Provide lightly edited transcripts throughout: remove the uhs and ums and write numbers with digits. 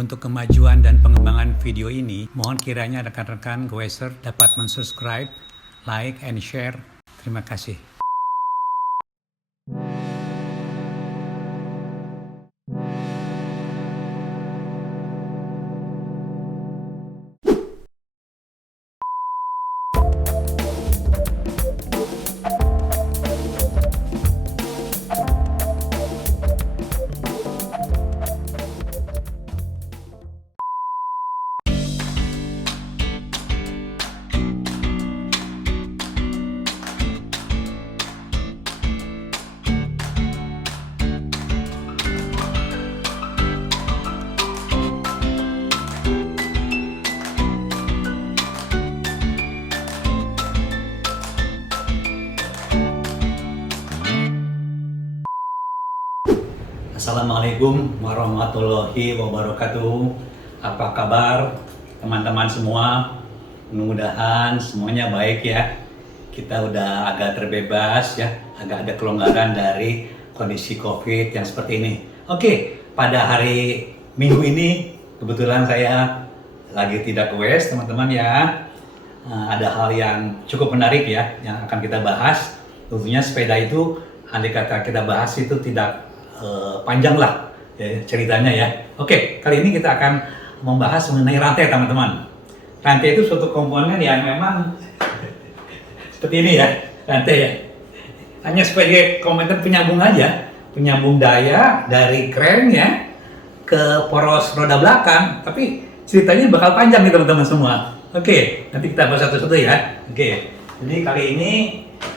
Untuk kemajuan dan pengembangan video ini, mohon kiranya rekan-rekan Goeser dapat mensubscribe, like, and share. Terima kasih. Assalamualaikum warahmatullahi wabarakatuh. Apa kabar teman-teman semua? Mudah-mudahan semuanya baik ya. Kita udah agak terbebas ya, agak ada kelonggaran dari kondisi COVID yang seperti ini. Oke, pada hari Minggu ini kebetulan saya lagi tidak goes teman-teman ya. Ada hal yang cukup menarik ya yang akan kita bahas. Tentunya sepeda itu, andai kata kita bahas itu tidak panjang lah ya, ceritanya ya. Oke, kali ini kita akan membahas mengenai rantai teman-teman. Rantai itu suatu komponen yang memang seperti ini ya, rantai ya. Hanya sebagai komponen penyambung aja, penyambung daya dari kren ya ke poros roda belakang. Tapi ceritanya bakal panjang nih teman-teman semua. Oke, nanti kita bahas satu-satu ya. Oke, jadi kali ini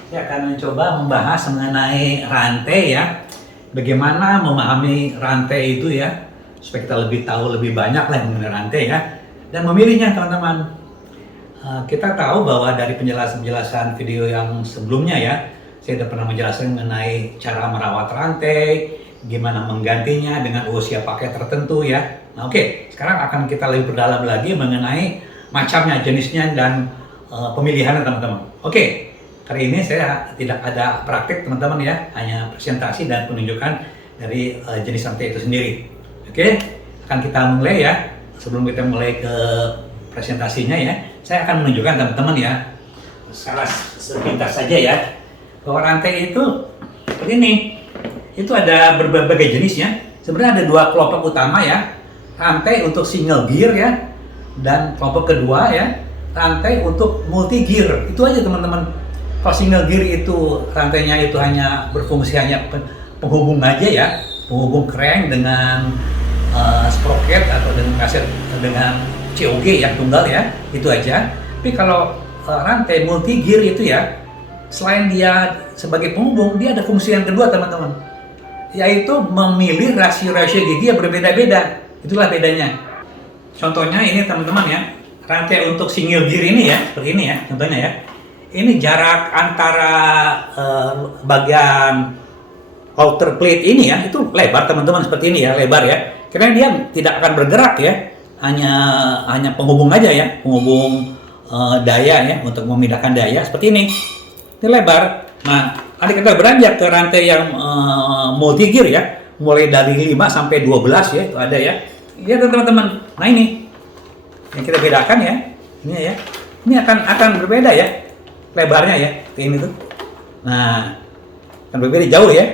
saya akan mencoba membahas mengenai rantai ya. Bagaimana memahami rantai itu ya, supaya kita lebih tahu lebih banyak lah mengenai rantai ya, dan memilihnya teman-teman. Kita tahu bahwa dari penjelasan video yang sebelumnya ya, saya sudah pernah menjelaskan mengenai cara merawat rantai, gimana menggantinya dengan usia pakai tertentu ya. Nah oke, sekarang akan kita lebih berdalam lagi mengenai macamnya, jenisnya, dan pemilihannya teman-teman. Oke. Kali ini saya tidak ada praktik teman-teman ya, hanya presentasi dan penunjukan dari jenis rantai itu sendiri. Oke, akan kita mulai ya. Sebelum kita mulai ke presentasinya ya, saya akan menunjukkan teman-teman ya, secara sepintas saja ya, bahwa rantai itu seperti ini. Itu ada berbagai jenisnya. Sebenarnya ada dua kelompok utama ya, rantai untuk single gear ya, dan kelompok kedua ya, rantai untuk multi gear. Itu aja teman-teman. Kalau single gear itu rantainya itu hanya berfungsi hanya penghubung aja ya, penghubung crank dengan sprocket atau dengan kaset dengan COG yang tunggal ya, itu aja. Tapi kalau rantai multi gear itu ya, selain dia sebagai penghubung, dia ada fungsi yang kedua teman-teman, yaitu memilih rasio-rasio gigi yang berbeda-beda. Itulah bedanya. Contohnya ini teman-teman ya, rantai untuk single gear ini ya, seperti ini ya, contohnya ya. Ini jarak antara bagian outer plate ini ya, itu lebar teman-teman, seperti ini ya, lebar ya. Karena dia tidak akan bergerak ya, hanya penghubung aja ya, penghubung daya ya, untuk memindahkan daya seperti ini. Ini lebar. Nah, nanti kita beranjak ke rantai yang multi gear ya, mulai dari 5 sampai 12 ya, itu ada ya. Lihat teman-teman. Nah ini yang kita bedakan ya, ini ya. Ini akan berbeda ya. Lebarnya ya, kayak ini tuh. Nah, kan berbeda jauh ya,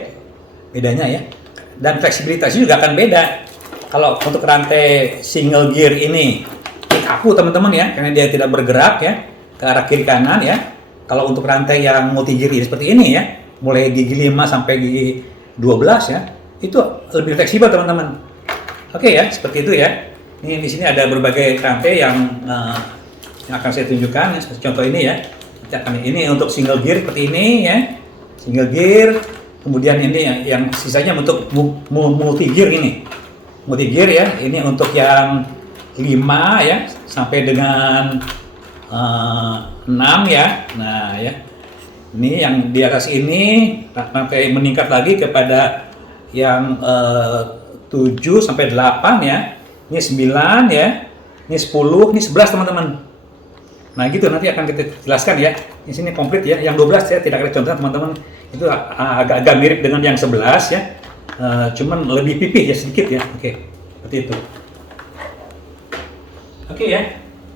bedanya ya. Dan fleksibilitasnya juga akan beda. Kalau untuk rantai single gear ini kaku teman-teman ya, karena dia tidak bergerak ya ke arah kiri kanan ya. Kalau untuk rantai yang multi gear seperti ini ya, mulai gigi 5 sampai gigi 12 ya, itu lebih fleksibel teman-teman. Oke ya, seperti itu ya. Ini di sini ada berbagai rantai yang akan saya tunjukkan. Contoh ini ya. Ini untuk single gear seperti ini ya, single gear. Kemudian ini yang sisanya untuk multi gear ini, multi gear ya. Ini untuk yang 5 ya sampai dengan 6 ya. Nah ya, ini yang di atas ini sampai meningkat lagi kepada yang 7 sampai 8 ya. Ini 9 ya, ini 10, ini 11 teman-teman. Nah gitu, nanti akan kita jelaskan ya. Di sini komplit ya. Yang 12 saya tidak ada contohnya teman-teman. Itu agak mirip dengan yang 11 ya. Cuman lebih pipih ya sedikit ya. Oke, seperti itu. Oke ya,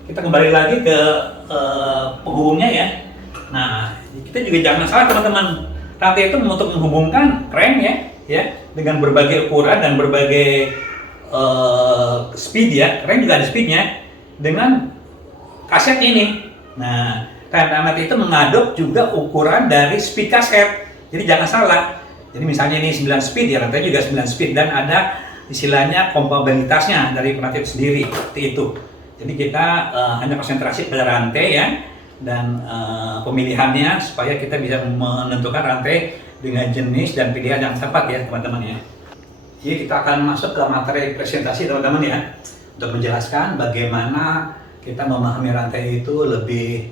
kita kembali lagi ke penghubungnya ya. Nah, kita juga jangan salah teman-teman. Rantai itu untuk menghubungkan crank ya, dengan berbagai ukuran dan berbagai speed ya. Crank juga ada speednya dengan kaset ini. Nah, rantai itu mengadop juga ukuran dari speed kaset. Jadi jangan salah. Jadi misalnya ini 9 speed ya, rantai juga 9 speed dan ada istilahnya kompatibilitasnya dari rantai itu sendiri seperti itu. Jadi kita hanya konsentrasi pada rantai ya dan pemilihannya supaya kita bisa menentukan rantai dengan jenis dan pilihan yang tepat ya teman-teman ya. Jadi kita akan masuk ke materi presentasi teman-teman ya untuk menjelaskan bagaimana kita memahami rantai itu lebih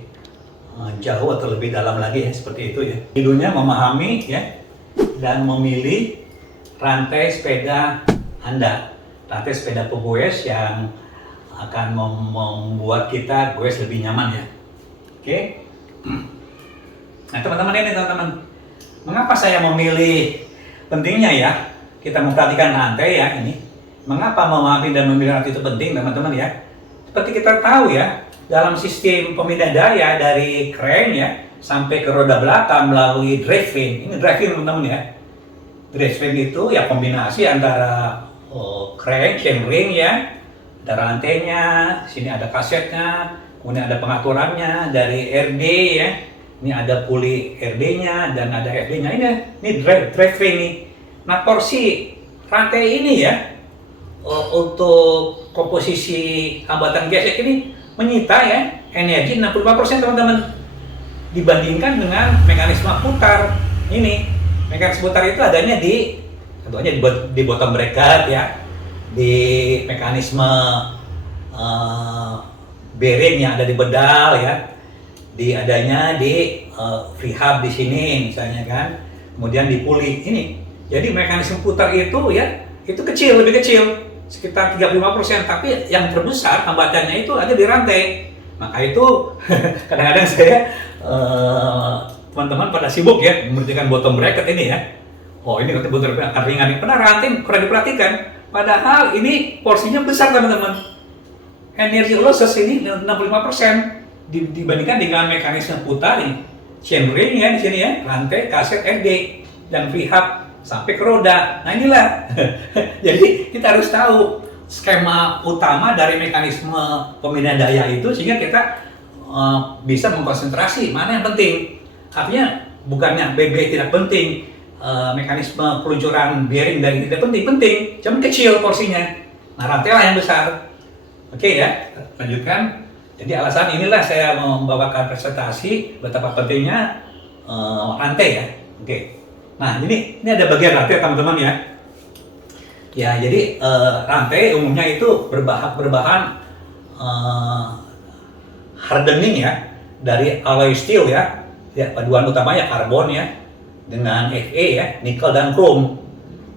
jauh atau lebih dalam lagi ya seperti itu ya. Judulnya memahami ya dan memilih rantai sepeda Anda, rantai sepeda pegoes yang akan membuat kita goes lebih nyaman ya. Oke. Nah teman-teman ini teman-teman, mengapa saya memilih pentingnya ya kita memperhatikan rantai ya ini? Mengapa memahami dan memilih rantai itu penting teman-teman ya? Seperti kita tahu ya, dalam sistem pemindah daya dari crank ya sampai ke roda belakang melalui drivetrain. Ini drivetrain teman-teman ya. Drivetrain itu ya kombinasi antara crank, chainring ya, ada rantainya, sini ada kasetnya, kemudian ada pengaturannya dari RD ya. Ini ada puli RD-nya dan ada FD-nya. Ini drivetrain nih. Nah porsi rantai ini ya untuk komposisi hambatan gesek ini menyita ya energi 65% teman-teman dibandingkan dengan mekanisme putar ini. Mekanisme putar itu adanya tentunya di bottom bracket ya, di mekanisme bearing yang ada di pedal ya, adanya di free hub di sini misalnya kan, kemudian di puli ini. Jadi mekanisme putar itu ya itu kecil, lebih kecil sekitar 35%, tapi yang terbesar hambatannya itu ada di rantai. Maka itu kadang-kadang saya teman-teman pada sibuk ya memperhatikan bottom bracket ini ya. Oh ini bottom bracket ringan, pernah rantai kurang diperhatikan. Padahal ini porsinya besar teman-teman. Energi losses ini 65% dibandingkan dengan mekanisme putar ini. Chainring ya di sini ya, rantai, kaset, FD dan free hub sampai ke roda. Nah inilah. Jadi kita harus tahu skema utama dari mekanisme pemindahan daya itu sehingga kita bisa mengkonsentrasi mana yang penting. Artinya bukannya BB tidak penting, mekanisme peluncuran bearing dari tidak penting, cuma kecil porsinya. Nah rantai lah yang besar. Oke ya, lanjutkan. Jadi alasan inilah saya membawakan presentasi betapa pentingnya rantai ya. Oke. Nah ini ada bagian rantai teman-teman ya. Ya jadi rantai umumnya itu berbahan hardening ya dari alloy steel ya. Ya paduan utamanya karbon ya dengan Fe ya, nikel dan krom.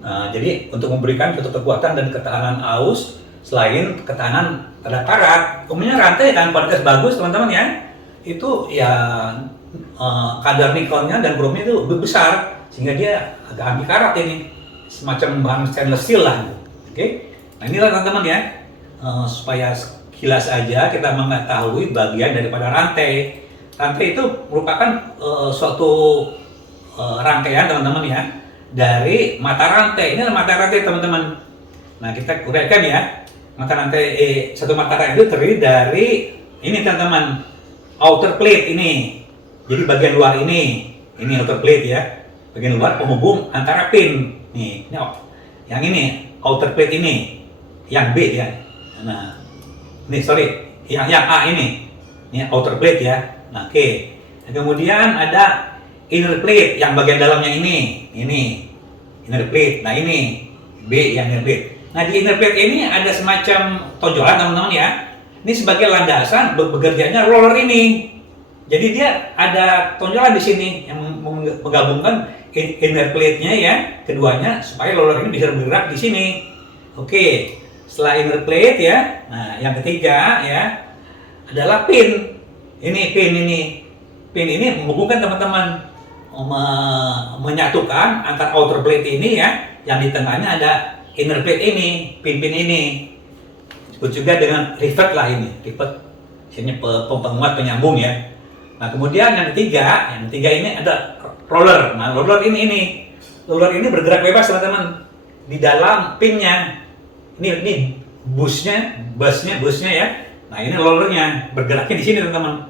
Nah, jadi untuk memberikan suatu kekuatan dan ketahanan aus selain ketahanan terhadap karat. Umumnya rantai dan kualitas bagus teman-teman ya. Itu ya kadar nikelnya dan kromnya itu besar sehingga dia agak anti karat ini. Semacam bahan stainless steel lah. Oke. Nah, inilah teman-teman ya. Supaya kilas aja kita mengetahui bagian daripada rantai. Rantai itu merupakan suatu rangkaian teman-teman ya dari mata rantai. Ini adalah mata rantai teman-teman. Nah kita uraikan ya, mata rantai satu mata rantai itu terdiri dari ini teman-teman, outer plate ini. Jadi bagian luar ini outer plate ya, bagian luar penghubung antara pin. Nih, yang ini outer plate ini, yang B ya. Nah, ini sorry, yang A ini outer plate ya. Nah, oke. Nah, kemudian ada inner plate yang bagian dalamnya ini inner plate. Nah ini B yang inner plate. Nah di inner plate ini ada semacam tonjolan teman-teman ya. Ini sebagai landasan bekerjanya roller ini. Jadi dia ada tonjolan di sini yang menggabungkan inner plate-nya ya keduanya supaya roller ini bisa bergerak di sini. Oke. Setelah inner plate ya. Nah yang ketiga ya adalah pin. Ini pin ini menghubungkan teman-teman, menyatukan antar outer plate ini ya, yang di tengahnya ada inner plate ini, pin-pin ini. disebut juga dengan rivet lah ini, rivet, isinya penguat penyambung ya. Nah kemudian yang ketiga ini ada roller. Nah roller ini bergerak bebas teman-teman di dalam pinnya. Ini busnya ya. Nah ini rollernya bergeraknya di sini teman-teman.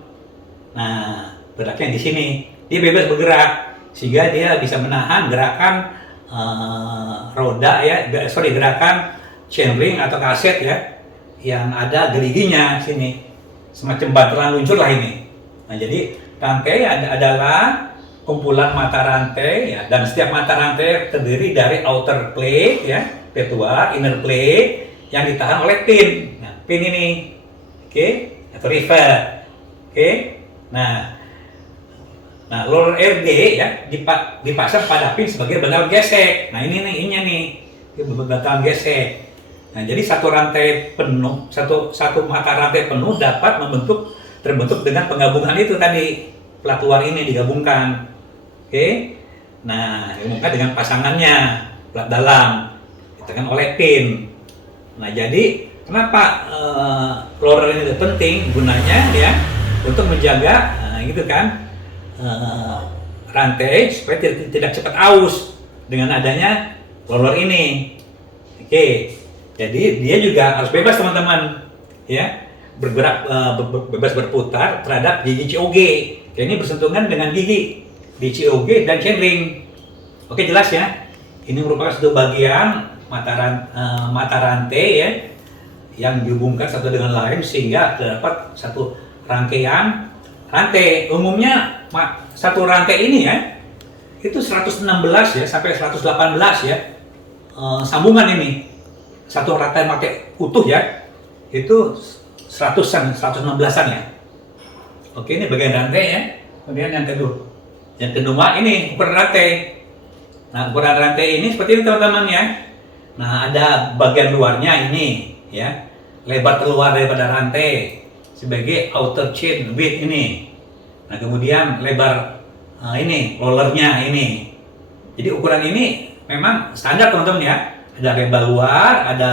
Nah bergeraknya di sini, dia bebas bergerak sehingga dia bisa menahan gerakan gerakan chainring atau kaset ya, yang ada geriginya sini, semacam bantalan luncur lah ini. Nah jadi rantai adalah kumpulan mata rantai ya, dan setiap mata rantai terdiri dari outer plate ya, plate luar, inner plate yang ditahan oleh pin. Nah, pin ini, oke, atau rivet, oke. Nah, roller RD ya dipasang pada pin sebagai bantalan gesek. Nah ini bantalan gesek. Nah jadi satu rantai penuh, satu mata rantai penuh dapat terbentuk dengan penggabungan itu tadi, plat luar ini digabungkan, oke. Nah digabungkan dengan pasangannya plat dalam, ditekan oleh pin. Nah jadi kenapa roller ini penting gunanya ya, untuk menjaga gitu kan, rantai supaya tidak cepat aus dengan adanya roller ini, oke. Jadi dia juga harus bebas teman-teman ya, bergerak bebas berputar terhadap gigi COG. Ini bersentuhan dengan gigi di COG dan chainring. Oke, jelas ya. Ini merupakan satu bagian mata rantai ya, yang dihubungkan satu dengan lain sehingga terdapat satu rangkaian rantai. Umumnya satu rantai ini ya itu 116 ya sampai 118 ya, sambungan ini. Satu rantai pakai utuh ya itu 116-an ya. Oke, ini bagian rantai ya. Kemudian yang kedua ini ukuran rantai. Nah ukuran rantai ini seperti ini teman-teman ya. Nah ada bagian luarnya ini ya, lebar keluar daripada rantai sebagai outer chain width ini. Nah kemudian lebar ini rollernya ini. Jadi ukuran ini memang standar teman-teman ya. Ada lebar luar, ada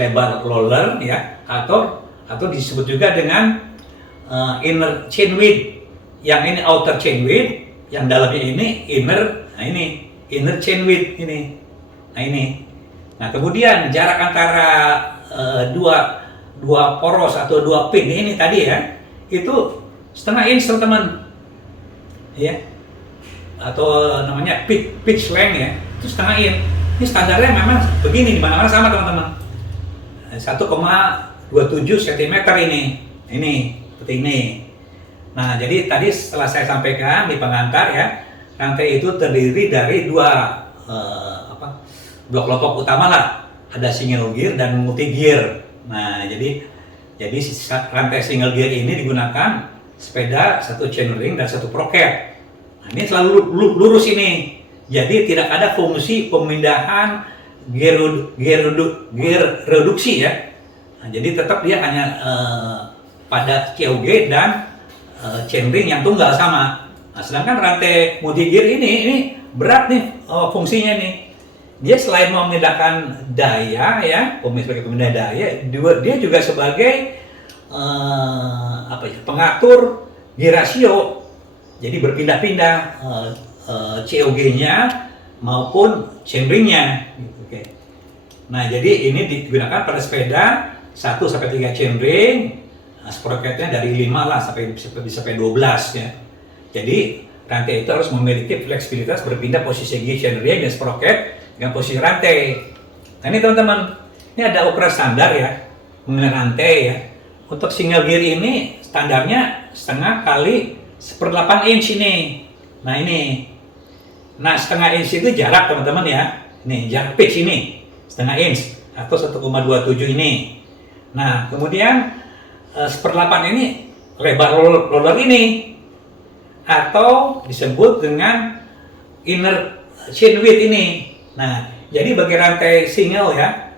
lebar roller ya, atau disebut juga dengan inner chain width. Yang ini outer chain width, yang dalamnya ini inner. Nah ini inner chain width ini. Nah ini. Nah kemudian jarak antara dua poros atau dua pin ini tadi ya, itu setengah inch teman-teman ya, atau namanya pitch length ya, itu setengah inch. Ini standarnya memang begini, di mana-mana sama teman-teman, 1,27 cm ini seperti ini. Nah jadi tadi setelah saya sampaikan di pengantar ya, rantai itu terdiri dari dua kelompok utama lah, ada single gear dan multi gear. Nah jadi rantai single gear ini digunakan sepeda, satu chainring dan satu sprocket. Nah ini selalu lurus ini, jadi tidak ada fungsi pemindahan gear reduksi ya. Nah, jadi tetap dia hanya pada COG dan chainring yang tunggal sama. Nah sedangkan rantai multi gear ini berat nih fungsinya nih. Dia selain memindahkan daya ya, sebagai pemindah daya, dia juga sebagai pengatur gear ratio. Jadi berpindah-pindah COG-nya maupun chainring-nya. Oke. Nah, jadi ini digunakan pada sepeda 1-3 chainring, sprocketnya dari 5 lah sampai 12 ya. Jadi rantai itu harus memiliki fleksibilitas berpindah posisi gear chainring dan sprocket dengan posisi rantai. Nah ini teman-teman, ini ada ukuran standar ya mengenai rantai ya. Untuk single gear ini standarnya 1/2 kali 1/8 inch ini. Nah ini, nah 1/2 inch itu jarak teman-teman ya. Nih jarak pitch ini 1/2 inch atau 1,27 ini. Nah kemudian 1/8 ini lebar roller ini, atau disebut dengan inner chain width ini. Nah jadi bagi rantai single ya,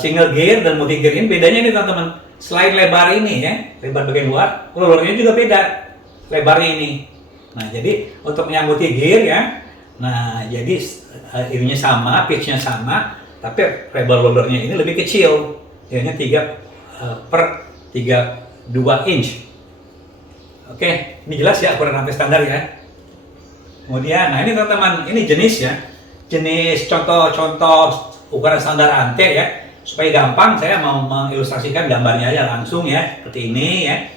single gear dan multi gear ini bedanya nih teman-teman. Selain lebar ini ya, lebar bagian luar, rollernya juga beda lebarnya ini. Nah jadi untuk yang multi gear ya, nah jadi ininya sama, pitchnya sama, Tapi rebel rollernya ini lebih kecil, hanya 3/32 inch. Oke, ini jelas ya ukuran rantai standar ya. Kemudian, nah ini teman-teman, ini jenis ya, jenis contoh-contoh ukuran standar rantai ya. Supaya gampang, saya mau mengilustrasikan gambarnya aja langsung ya, seperti ini ya.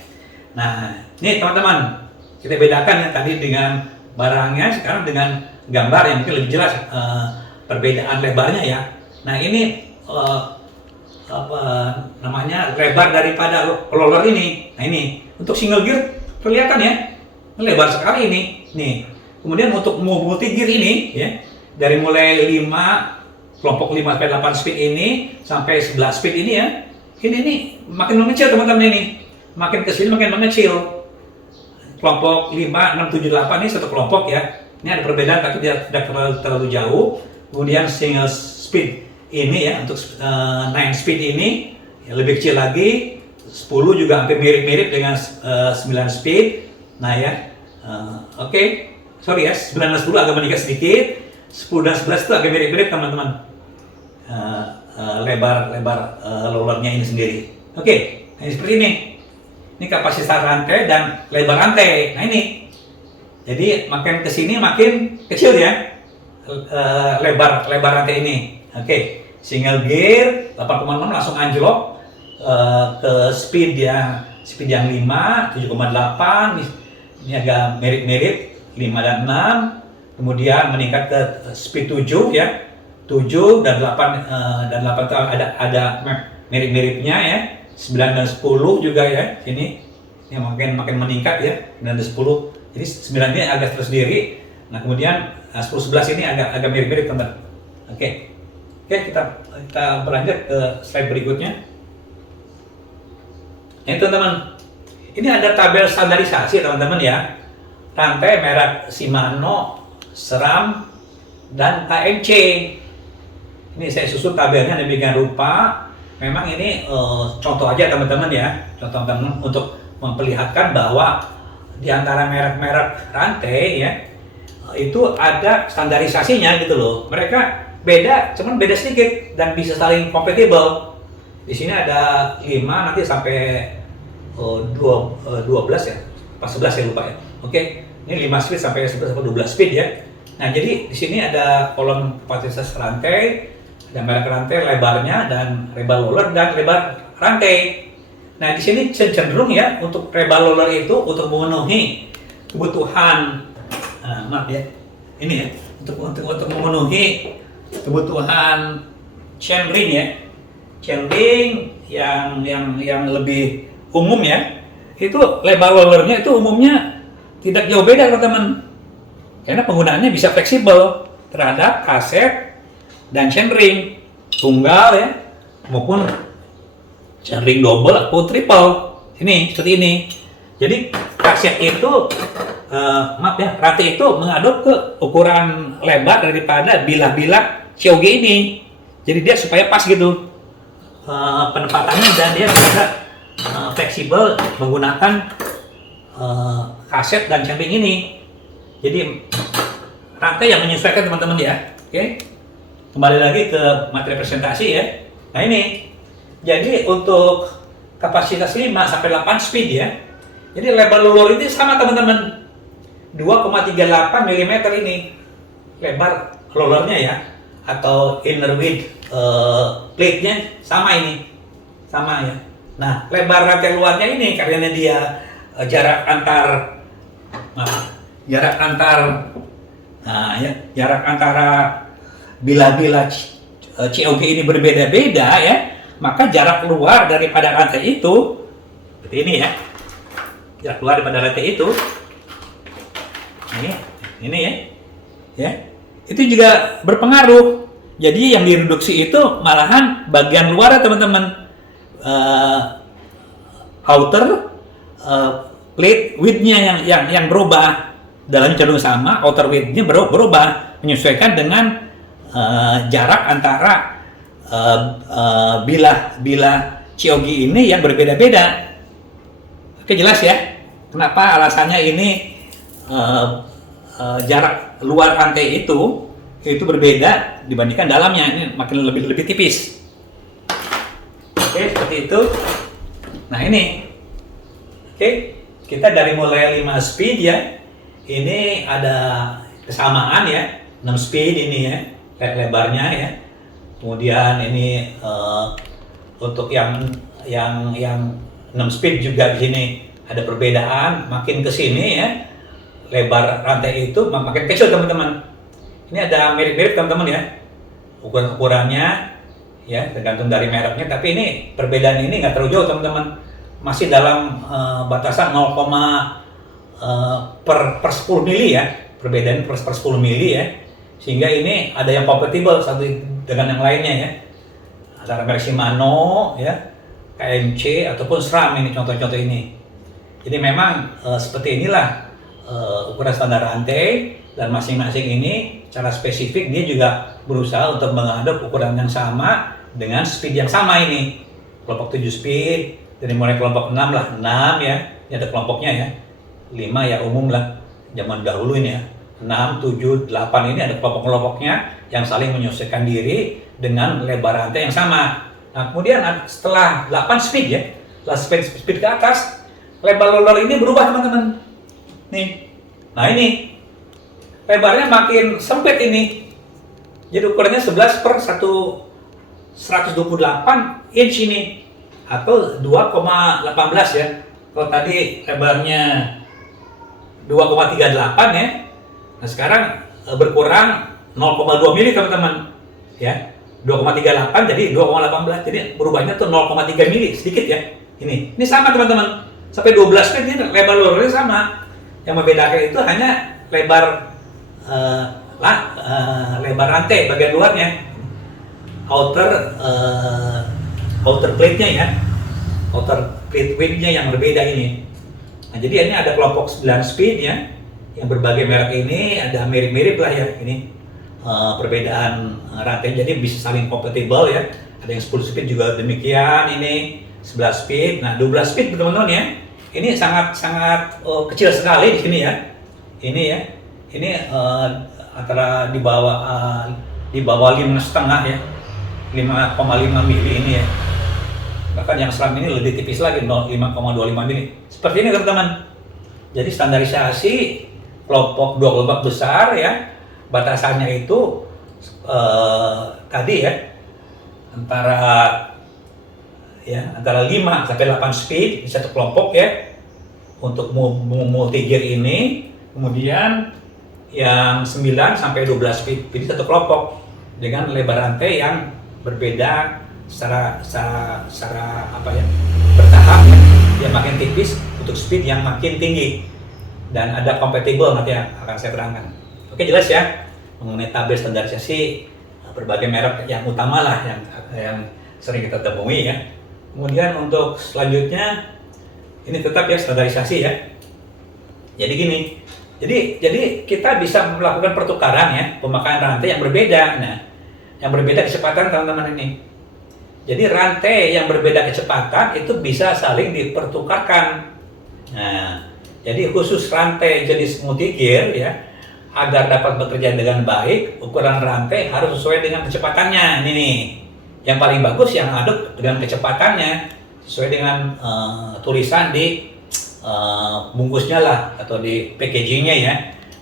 Nah, ini teman-teman, kita bedakan ya tadi dengan barangnya, sekarang dengan gambar yang mungkin lebih jelas perbedaan lebarnya ya. Nah, ini apa namanya, lebar daripada roller ini. Nah, ini untuk single gear kelihatan ya, lebar sekali ini. Nih. Kemudian untuk multi gear ini ya, dari mulai 5 kelompok 5 sampai 8 speed ini sampai 11 speed ini ya. Ini makin mengecil teman-teman ini. Makin ke sini makin mengecil. Kelompok 5, 6, 7, 8 ini satu kelompok ya. Ini ada perbedaan tapi tidak terlalu jauh. Kemudian single speed ini ya, untuk 9 speed ini ya, lebih kecil lagi. 10 juga hampir mirip-mirip dengan 9 speed. Nah ya, oke. Sorry ya, 9 dan 10 agak meningkat sedikit. 10 dan 11 itu agak mirip-mirip teman-teman. Lebar rollernya ini sendiri. Oke, nah ini seperti ini. Ini kapasitas rantai dan lebar rantai. Nah ini. Jadi makin ke sini makin kecil ya. Lebar rantai ini. Oke, single gear 8,6 langsung anjlok ke speed yang 5, 7,8. Ini agak mirip-mirip 5 dan 6. Kemudian meningkat ke speed 7 ya. 7 dan 8 itu ada mirip-miripnya ya. 9 dan 10 juga ya. Ini makin meningkat ya. 9 dan 10. Jadi 9 ini agak tersendiri. Nah, kemudian 10 11 ini agak mirip-mirip teman. Oke. Kita berlanjut ke slide berikutnya. Ini teman-teman. Ini ada tabel standarisasi teman-teman ya. Rantai merek Shimano, SRAM, dan KMC. Ini saya susun tabelnya demikian rupa. Memang ini contoh aja teman-teman ya. Contoh teman-teman untuk memperlihatkan bahwa di antara merek-merek rantai ya, itu ada standarisasinya gitu loh. Mereka beda, cuman beda sedikit dan bisa saling kompatibel. Di sini ada 5 nanti sampai 12 ya. Pas 11 saya lupa ya. Oke. Ini 5 speed sampai 11 atau 12 speed ya. Nah, jadi di sini ada kolom kapasitas rantai, ada merek rantai, lebarnya, dan rebel roller dan lebar rantai. Nah, di sini cenderung ya untuk rebel roller itu untuk memenuhi kebutuhan, maaf ya, ini ya, untuk memenuhi kebutuhan chainring ya, chainring yang lebih umum ya. Itu lebar rollernya itu umumnya tidak jauh beda teman-teman, karena penggunaannya bisa fleksibel terhadap kaset dan chainring tunggal ya, maupun chainring double atau triple. Ini seperti ini. Jadi kaset itu, maaf ya, rantai itu mengadop ke ukuran lebar daripada bilah-bilah COG ini. Jadi dia supaya pas gitu penempatannya, dan dia bisa fleksibel menggunakan kaset dan chainring ini. Jadi rantai yang menyesuaikan teman-teman ya. Oke. Kembali lagi ke materi presentasi ya. Nah ini. Jadi untuk kapasitas 5 sampai 8 speed ya. Jadi lebar roller ini sama teman-teman. 2,38 mm ini lebar rollernya ya, atau inner width plate-nya sama ini. Sama ya. Nah, lebar rantai luarnya ini karena dia jarak antar bilah-bilah COG ini berbeda-beda ya, maka jarak keluar daripada rantai itu seperti ini ya. Jarak keluar daripada rantai itu ini ya. Itu juga berpengaruh. Jadi yang direduksi itu malahan bagian luar ya teman-teman. Outer plate width-nya yang berubah, dalamnya cenderung sama, outer width-nya berubah menyesuaikan dengan jarak antara bilah COG ini yang berbeda-beda. Oke, jelas ya kenapa alasannya ini jarak luar rantai itu itu berbeda dibandingkan dalamnya, ini makin lebih tipis. Oke, seperti itu. Nah ini, oke, kita dari mulai 5 speed ya, ini ada kesamaan ya, 6 speed ini ya, lebarnya ya. Kemudian ini untuk yang 6 speed juga di sini ada perbedaan, makin ke sini ya, lebar rantai itu makin kecil teman-teman. Ini ada mirip-mirip teman-teman ya, ukuran-ukurannya ya, tergantung dari mereknya, tapi ini perbedaan ini nggak terlalu jauh teman-teman, masih dalam batasan 0, per 10 mili ya, perbedaan per 10 mili ya, sehingga ini ada yang kompatibel satu dengan yang lainnya ya, antara merek Shimano ya, KMC ataupun SRAM, ini contoh-contoh ini. Jadi memang seperti inilah ukuran standar rantai, dan masing-masing ini secara spesifik dia juga berusaha untuk mengadop ukuran yang sama dengan speed yang sama ini. Kelompok 7 speed, dari mulai kelompok 6 lah, 6 ya, ini ada kelompoknya ya, 5 ya umum lah, zaman dahulu ini ya, 6, 7, 8 ini ada kelompok-kelompoknya yang saling menyesuaikan diri dengan lebar rantai yang sama. Nah kemudian setelah 8 speed ya, setelah speed ke atas, lebar roller ini berubah teman-teman. Nih, nah ini lebarnya makin sempit ini. Jadi ukurannya 11 per 128 inch ini, atau 2,18 ya. Kalau tadi lebarnya 2,38 ya. Nah sekarang berkurang 0,2 mili teman-teman. Ya. 2,38 jadi 2,18. Jadi berubahnya tuh 0,3 mili sedikit ya. Ini sama teman-teman. Sampai 12 feet ini lebar lurusnya sama. Yang membedakan itu hanya lebar lebar rantai bagian luarnya, outer plate-nya ya, outer plate wing-nya yang berbeda ini. Nah, jadi ini ada kelompok 9 speed ya, yang berbagai merek ini ada mirip-mirip lah ya ini perbedaan rantai, jadi bisa saling kompatibel ya. Ada yang 10 speed juga demikian, ini 11 speed, nah 12 speed teman-teman ya. Ini sangat kecil sekali di sini ya. Ini ya, ini antara di bawah 5,5 ya, 5,5 mili ini ya. Bahkan yang SRAM ini lebih tipis lagi, 5,25 mili. Seperti ini teman-teman. Jadi standarisasi dua kelompok besar ya, batasannya itu tadi ya antara 5 sampai 8 speed di satu kelompok ya, untuk multi gear ini. Kemudian yang 9 sampai 12 speed di satu kelompok dengan lebar rantai yang berbeda secara apa ya, bertahap ya, yang makin tipis untuk speed yang makin tinggi, dan ada compatible nanti yang akan saya terangkan. Oke, jelas ya mengenai tabel standarisasi berbagai merek yang utama lah yang sering kita temui ya. Kemudian untuk selanjutnya ini tetap ya standarisasi ya. Jadi gini, jadi kita bisa melakukan pertukaran ya, pemakaian rantai yang berbeda. Nah, yang berbeda kecepatan teman-teman ini. Jadi rantai yang berbeda kecepatan itu bisa saling dipertukarkan. Nah, jadi khusus rantai jenis multi-gear ya, agar dapat bekerja dengan baik, ukuran rantai harus sesuai dengan kecepatannya. Ini nih, yang paling bagus yang aduk dengan kecepatannya sesuai dengan tulisan di bungkusnya lah, atau di packagingnya ya.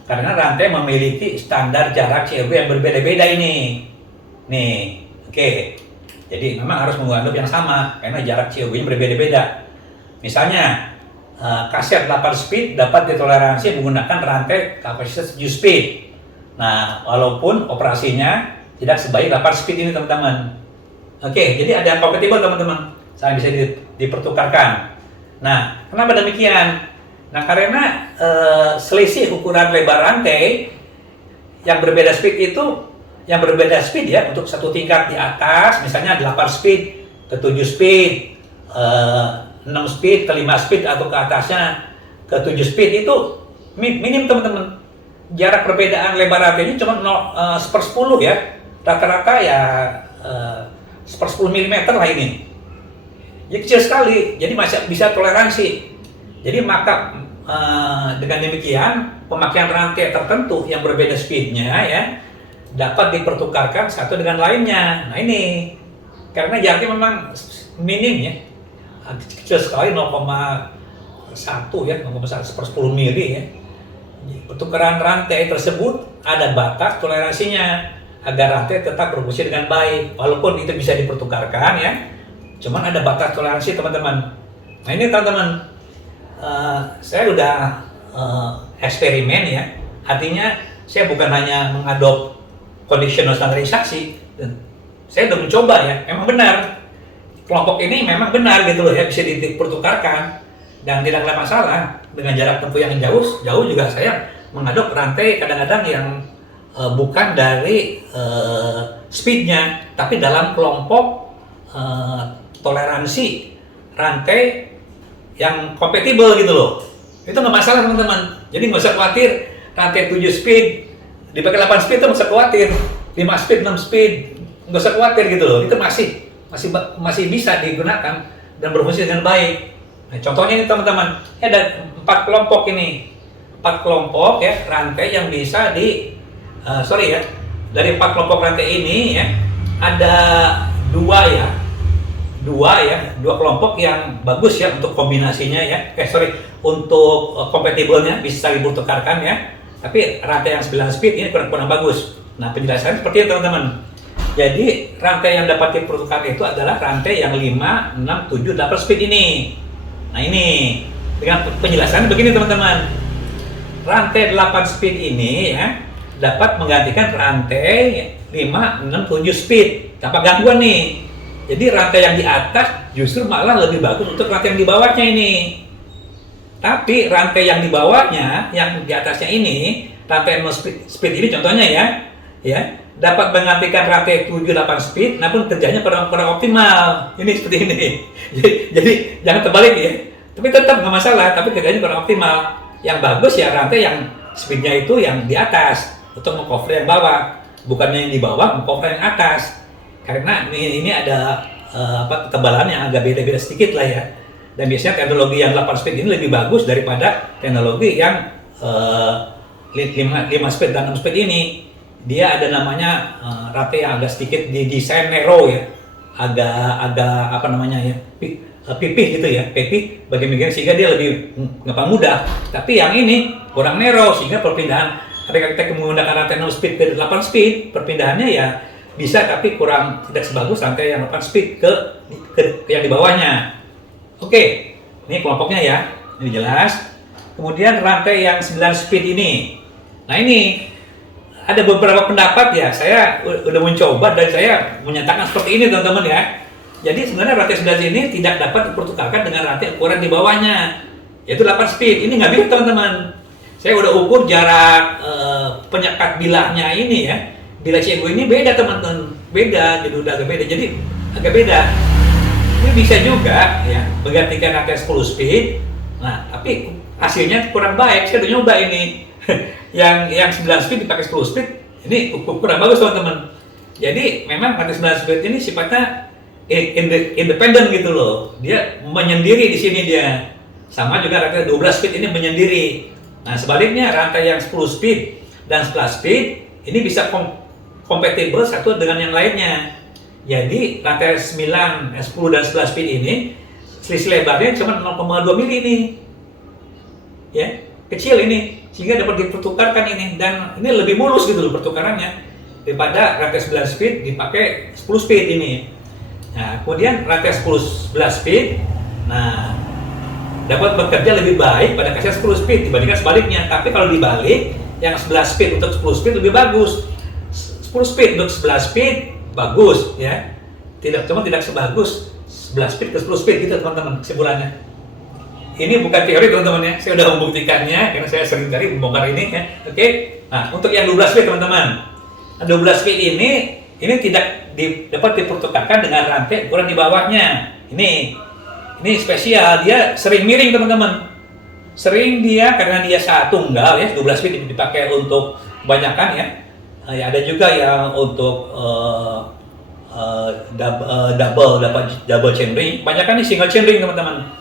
Karena rantai memiliki standar jarak COB yang berbeda-beda ini. Nih, oke. Jadi memang harus mengadop yang sama karena jarak COB-nya berbeda-beda. Misalnya kaset 8 speed dapat ditoleransi menggunakan rantai kapasitas 7 speed. Nah, walaupun operasinya tidak sebaik 8 speed ini teman-teman. Oke, jadi ada yang kompatibel teman-teman, saling bisa dipertukarkan. Nah, kenapa demikian? Nah, karena selisih ukuran lebar rantai yang berbeda speed itu, yang berbeda speed ya, untuk satu tingkat di atas, misalnya 8 speed ke 7 speed, 6 speed ke 5 speed, atau ke atasnya ke 7 speed, itu minim teman-teman. Jarak perbedaan lebar rantainya cuma 1/10 ya, rata-rata ya 1/10 mm lah ini. Ya kecil sekali, jadi masih bisa toleransi. Jadi maka dengan demikian pemakaian rantai tertentu yang berbeda speednya ya, dapat dipertukarkan satu dengan lainnya. Nah ini, karena jaraknya memang minim ya, kecil sekali 0,1 ya, 0,1/10 mili ya. Pertukaran rantai tersebut ada batas toleransinya agar rantai tetap berfungsi dengan baik. Walaupun itu bisa dipertukarkan ya, cuman ada batas toleransi teman-teman. Nah ini teman-teman, saya udah eksperimen ya. Artinya saya bukan hanya mengadop conditional standarisasi, dan saya udah mencoba ya. Memang benar kelompok ini memang benar gitu loh ya, bisa dipertukarkan dan tidak ada masalah. Dengan jarak tempuh yang jauh juga saya mengadop rantai kadang-kadang yang bukan dari speednya, tapi dalam kelompok toleransi rantai yang kompatibel gitu loh. Itu nggak masalah teman-teman. Jadi nggak usah khawatir rantai 7 speed dipakai 8 speed itu nggak usah khawatir. 5 speed, 6 speed nggak usah khawatir gitu loh. Itu masih bisa digunakan dan berfungsi dengan baik. Nah, contohnya ini teman-teman, ada 4 kelompok ini. 4 kelompok ya rantai yang bisa dari 4 kelompok rantai ini ya, ada dua kelompok yang bagus ya untuk kombinasinya ya. Untuk kompatibelnya bisa saling bertukarkan ya. Tapi rantai yang 9 speed ini kurang bagus. Nah, penjelasannya seperti itu teman-teman. Jadi rantai yang dapat dipertukarkan itu adalah rantai yang 5, 6, 7, 8 speed ini. Nah ini dengan penjelasan begini teman-teman. Rantai 8 speed ini ya dapat menggantikan rantai 5, 6, 7 speed tanpa gangguan nih. Jadi rantai yang di atas justru malah lebih bagus untuk rantai yang di bawahnya ini. Tapi rantai yang di bawahnya, yang di atasnya ini, rantai 0 speed ini contohnya ya dapat menggantikan rantai 7, 8 speed, namun kerjanya kurang optimal. Ini seperti ini. Jadi jangan terbalik ya. Tapi tetap nggak masalah, tapi kerjanya kurang optimal. Yang bagus ya rantai yang speednya itu yang di atas untuk mengcover yang bawah, bukannya yang di bawah mengcover yang atas. Karena ini ada ketebalan yang agak beda-beda sedikit lah ya. Dan biasanya teknologi yang 8 speed ini lebih bagus daripada teknologi yang 5 speed dan 6 speed ini. Dia ada namanya rantai yang agak sedikit didesain narrow ya, agak apa namanya ya, pipih gitu ya, pipih bagian-bagian sehingga dia lebih gampang mudah. Tapi yang ini kurang narrow sehingga perpindahan ketika kita menggunakan rantai 6 speed ke 8 speed, perpindahannya ya bisa tapi tidak sebagus rantai yang 8 speed ke yang di bawahnya. Oke, ini kelompoknya ya, ini jelas. Kemudian rantai yang 9 speed ini, nah ini ada beberapa pendapat ya, saya udah mencoba dan saya menyatakan seperti ini teman-teman ya. Jadi sebenarnya rantai 9 ini tidak dapat dipertukarkan dengan rantai ukuran di bawahnya, yaitu 8 speed. Ini nggak bisa teman-teman. Saya udah ukur jarak penyekat bilahnya ini ya. Bilah CNG ini beda teman-teman, beda, jadi udah agak beda. Jadi agak beda. Ini bisa juga ya menggantikan rantai 10 speed. Nah, tapi hasilnya kurang baik. Saya udah nyoba ini. yang 9 speed dipakai 10 speed ini kurang bagus teman-teman. Jadi memang rantai 9 speed ini sifatnya independen gitu loh. Dia menyendiri di sini dia. Sama juga rantai 12 speed ini menyendiri. Nah, sebaliknya rantai yang 10 speed dan 11 speed ini bisa kompatibel satu dengan yang lainnya. Jadi rantai 9, 10 dan 11 speed ini selisih lebarnya cuma 0,2 mili ini. Ya, kecil ini sehingga dapat dipertukarkan ini dan ini lebih mulus gitu loh pertukarannya daripada rantai 9 speed dipakai 10 speed ini. Nah, kemudian rantai 11 speed dapat bekerja lebih baik pada kasus 10 speed dibandingkan sebaliknya. Tapi kalau dibalik, yang 11 speed untuk 10 speed lebih bagus. 10 speed untuk 11 speed bagus ya. Tidak sebagus 11 speed ke 10 speed gitu teman-teman kesimpulannya. Ini bukan teori teman-teman ya, saya udah membuktikannya karena saya sering kali membongkar ini ya. Oke. Nah, untuk yang 12 speed teman-teman. 12 speed ini tidak dapat dipertukarkan dengan rantai ukuran di bawahnya. Ini spesial, dia sering miring teman-teman. Sering dia karena dia tunggal ya, 12 speed dipakai untuk kebanyakan ya. Ya ada juga yang untuk double chainring, kebanyakan ini single chainring teman-teman.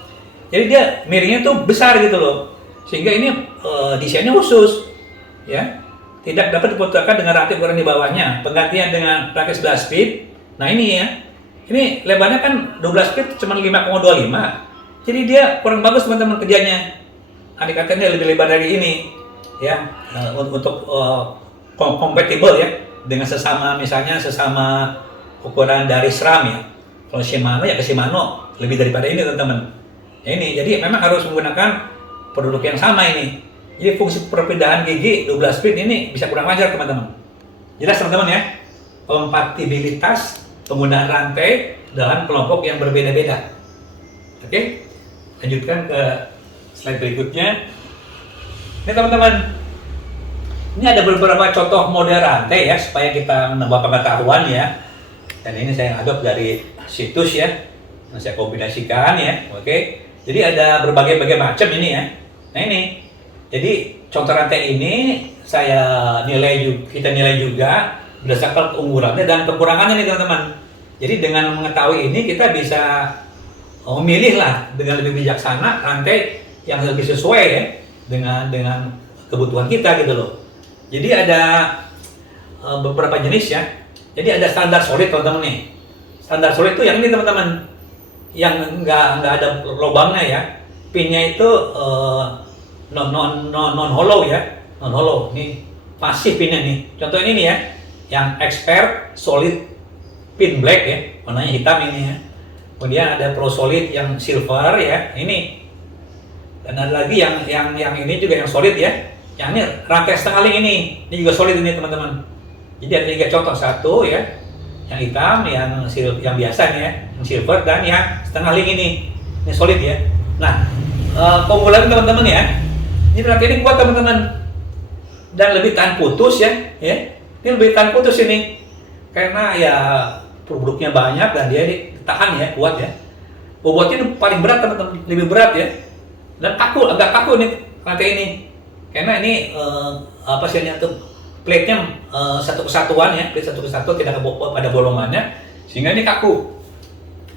Jadi dia miringnya tuh besar gitu loh, sehingga ini desainnya khusus, ya. tidak dapat diputarkan dengan rantai ukuran di bawahnya. Penggantian dengan rantai 11 speed. Nah ini ya, ini lebarnya kan 12 speed cuma 5,25. Jadi dia kurang bagus teman-teman kerjanya. Adik katanya lebih lebar dari ini, ya, untuk kompatibel ya dengan misalnya sesama ukuran dari SRAM ya. Kalau Shimano ya ke Shimano lebih daripada ini teman-teman. Ya, ini jadi memang harus menggunakan produk yang sama ini. Jadi fungsi perpindahan gigi 12 speed ini bisa kurang wajar teman-teman. Jelas teman-teman ya. Kompatibilitas penggunaan rantai dalam kelompok yang berbeda-beda. Oke, lanjutkan ke slide berikutnya. Ini teman-teman, ini ada beberapa contoh model rantai ya supaya kita menambah pengetahuan ya. Dan ini saya adop dari situs ya, yang saya kombinasikan ya. Oke, jadi ada berbagai macam ini ya. Nah ini, jadi contoh rantai ini kita nilai juga berdasarkan keunggulannya dan kekurangannya nih teman-teman. Jadi dengan mengetahui ini kita bisa memilih lah dengan lebih bijaksana rantai yang lebih sesuai ya dengan kebutuhan kita gitu loh. Jadi ada beberapa jenis ya. Jadi ada standar solid teman-teman nih. Standar solid itu yang ini teman-teman, yang nggak ada lubangnya ya. Pinnya itu non hollow ya, non hollow. Ini pasif pinnya nih. Contohnya ini ya, yang expert solid pin black ya, warnanya hitam ini ya. Kemudian ada pro solid yang silver ya, ini. Dan ada lagi yang ini juga yang solid ya. Yang ini rantai setengah link ini juga solid ini teman-teman. Jadi ada 3 contoh, satu ya, yang hitam, yang biasa nih ya, yang silver, dan yang setengah link ini solid ya. Nah, keunggulan teman-teman ya, ini rantai ini kuat teman-teman dan lebih tahan putus ya. Ini lebih tahan putus ini karena ya produknya banyak dan dia tahan ya, kuat ya. Bobotnya itu paling berat teman-teman, lebih berat ya, dan agak kaku nih rantai ini karena ini apa sih tuh plate-nya satu kesatuan ya, plate satu kesatuan, tidak ada bolongannya sehingga ini kaku.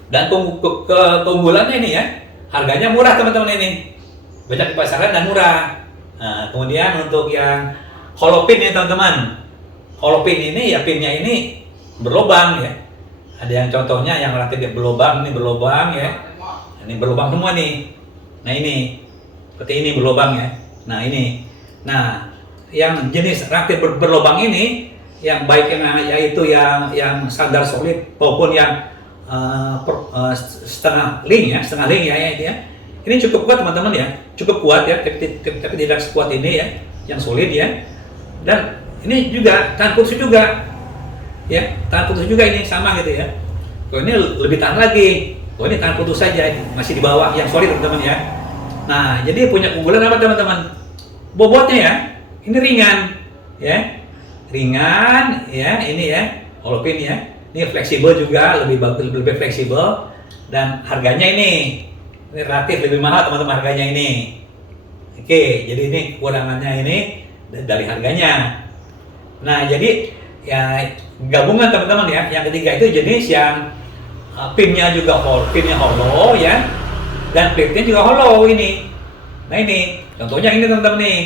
Dan keunggulannya ini ya, harganya murah teman-teman ini, banyak di pasaran dan murah. Nah, kemudian untuk yang hollow pin nih teman-teman, hollow pin ini ya pinnya ini berlubang ya. Ada yang contohnya yang rantai dia berlubang, ini berlubang ya, ini berlubang semua nih. Nah ini seperti ini berlubang ya. Nah ini, nah yang jenis rantai berlubang ini, yang baik yaitu yang standar solid maupun yang setengah link ya, ini cukup kuat teman-teman ya, cukup kuat ya, tapi tidak sekuat ini ya, yang solid ya. Dan ini juga tahan putus juga ya, tahan putus juga ini sama gitu ya. Kalau ini lebih tahan lagi, kalau ini tahan putus saja, masih di bawah yang solid teman-teman ya. Nah jadi punya keunggulan apa teman-teman? Bobotnya ya, ini ringan ya, ini ya, hollow pin ya, ini fleksibel juga, lebih bagus, lebih fleksibel, dan harganya ini relatif lebih mahal teman-teman harganya ini. Oke, jadi ini kekurangannya ini dari harganya. Nah jadi ya gabungan teman-teman ya, yang ketiga itu jenis yang pinnya juga hollow ya, dan plate-nya juga hollow ini. Nah ini contohnya ini teman-teman nih.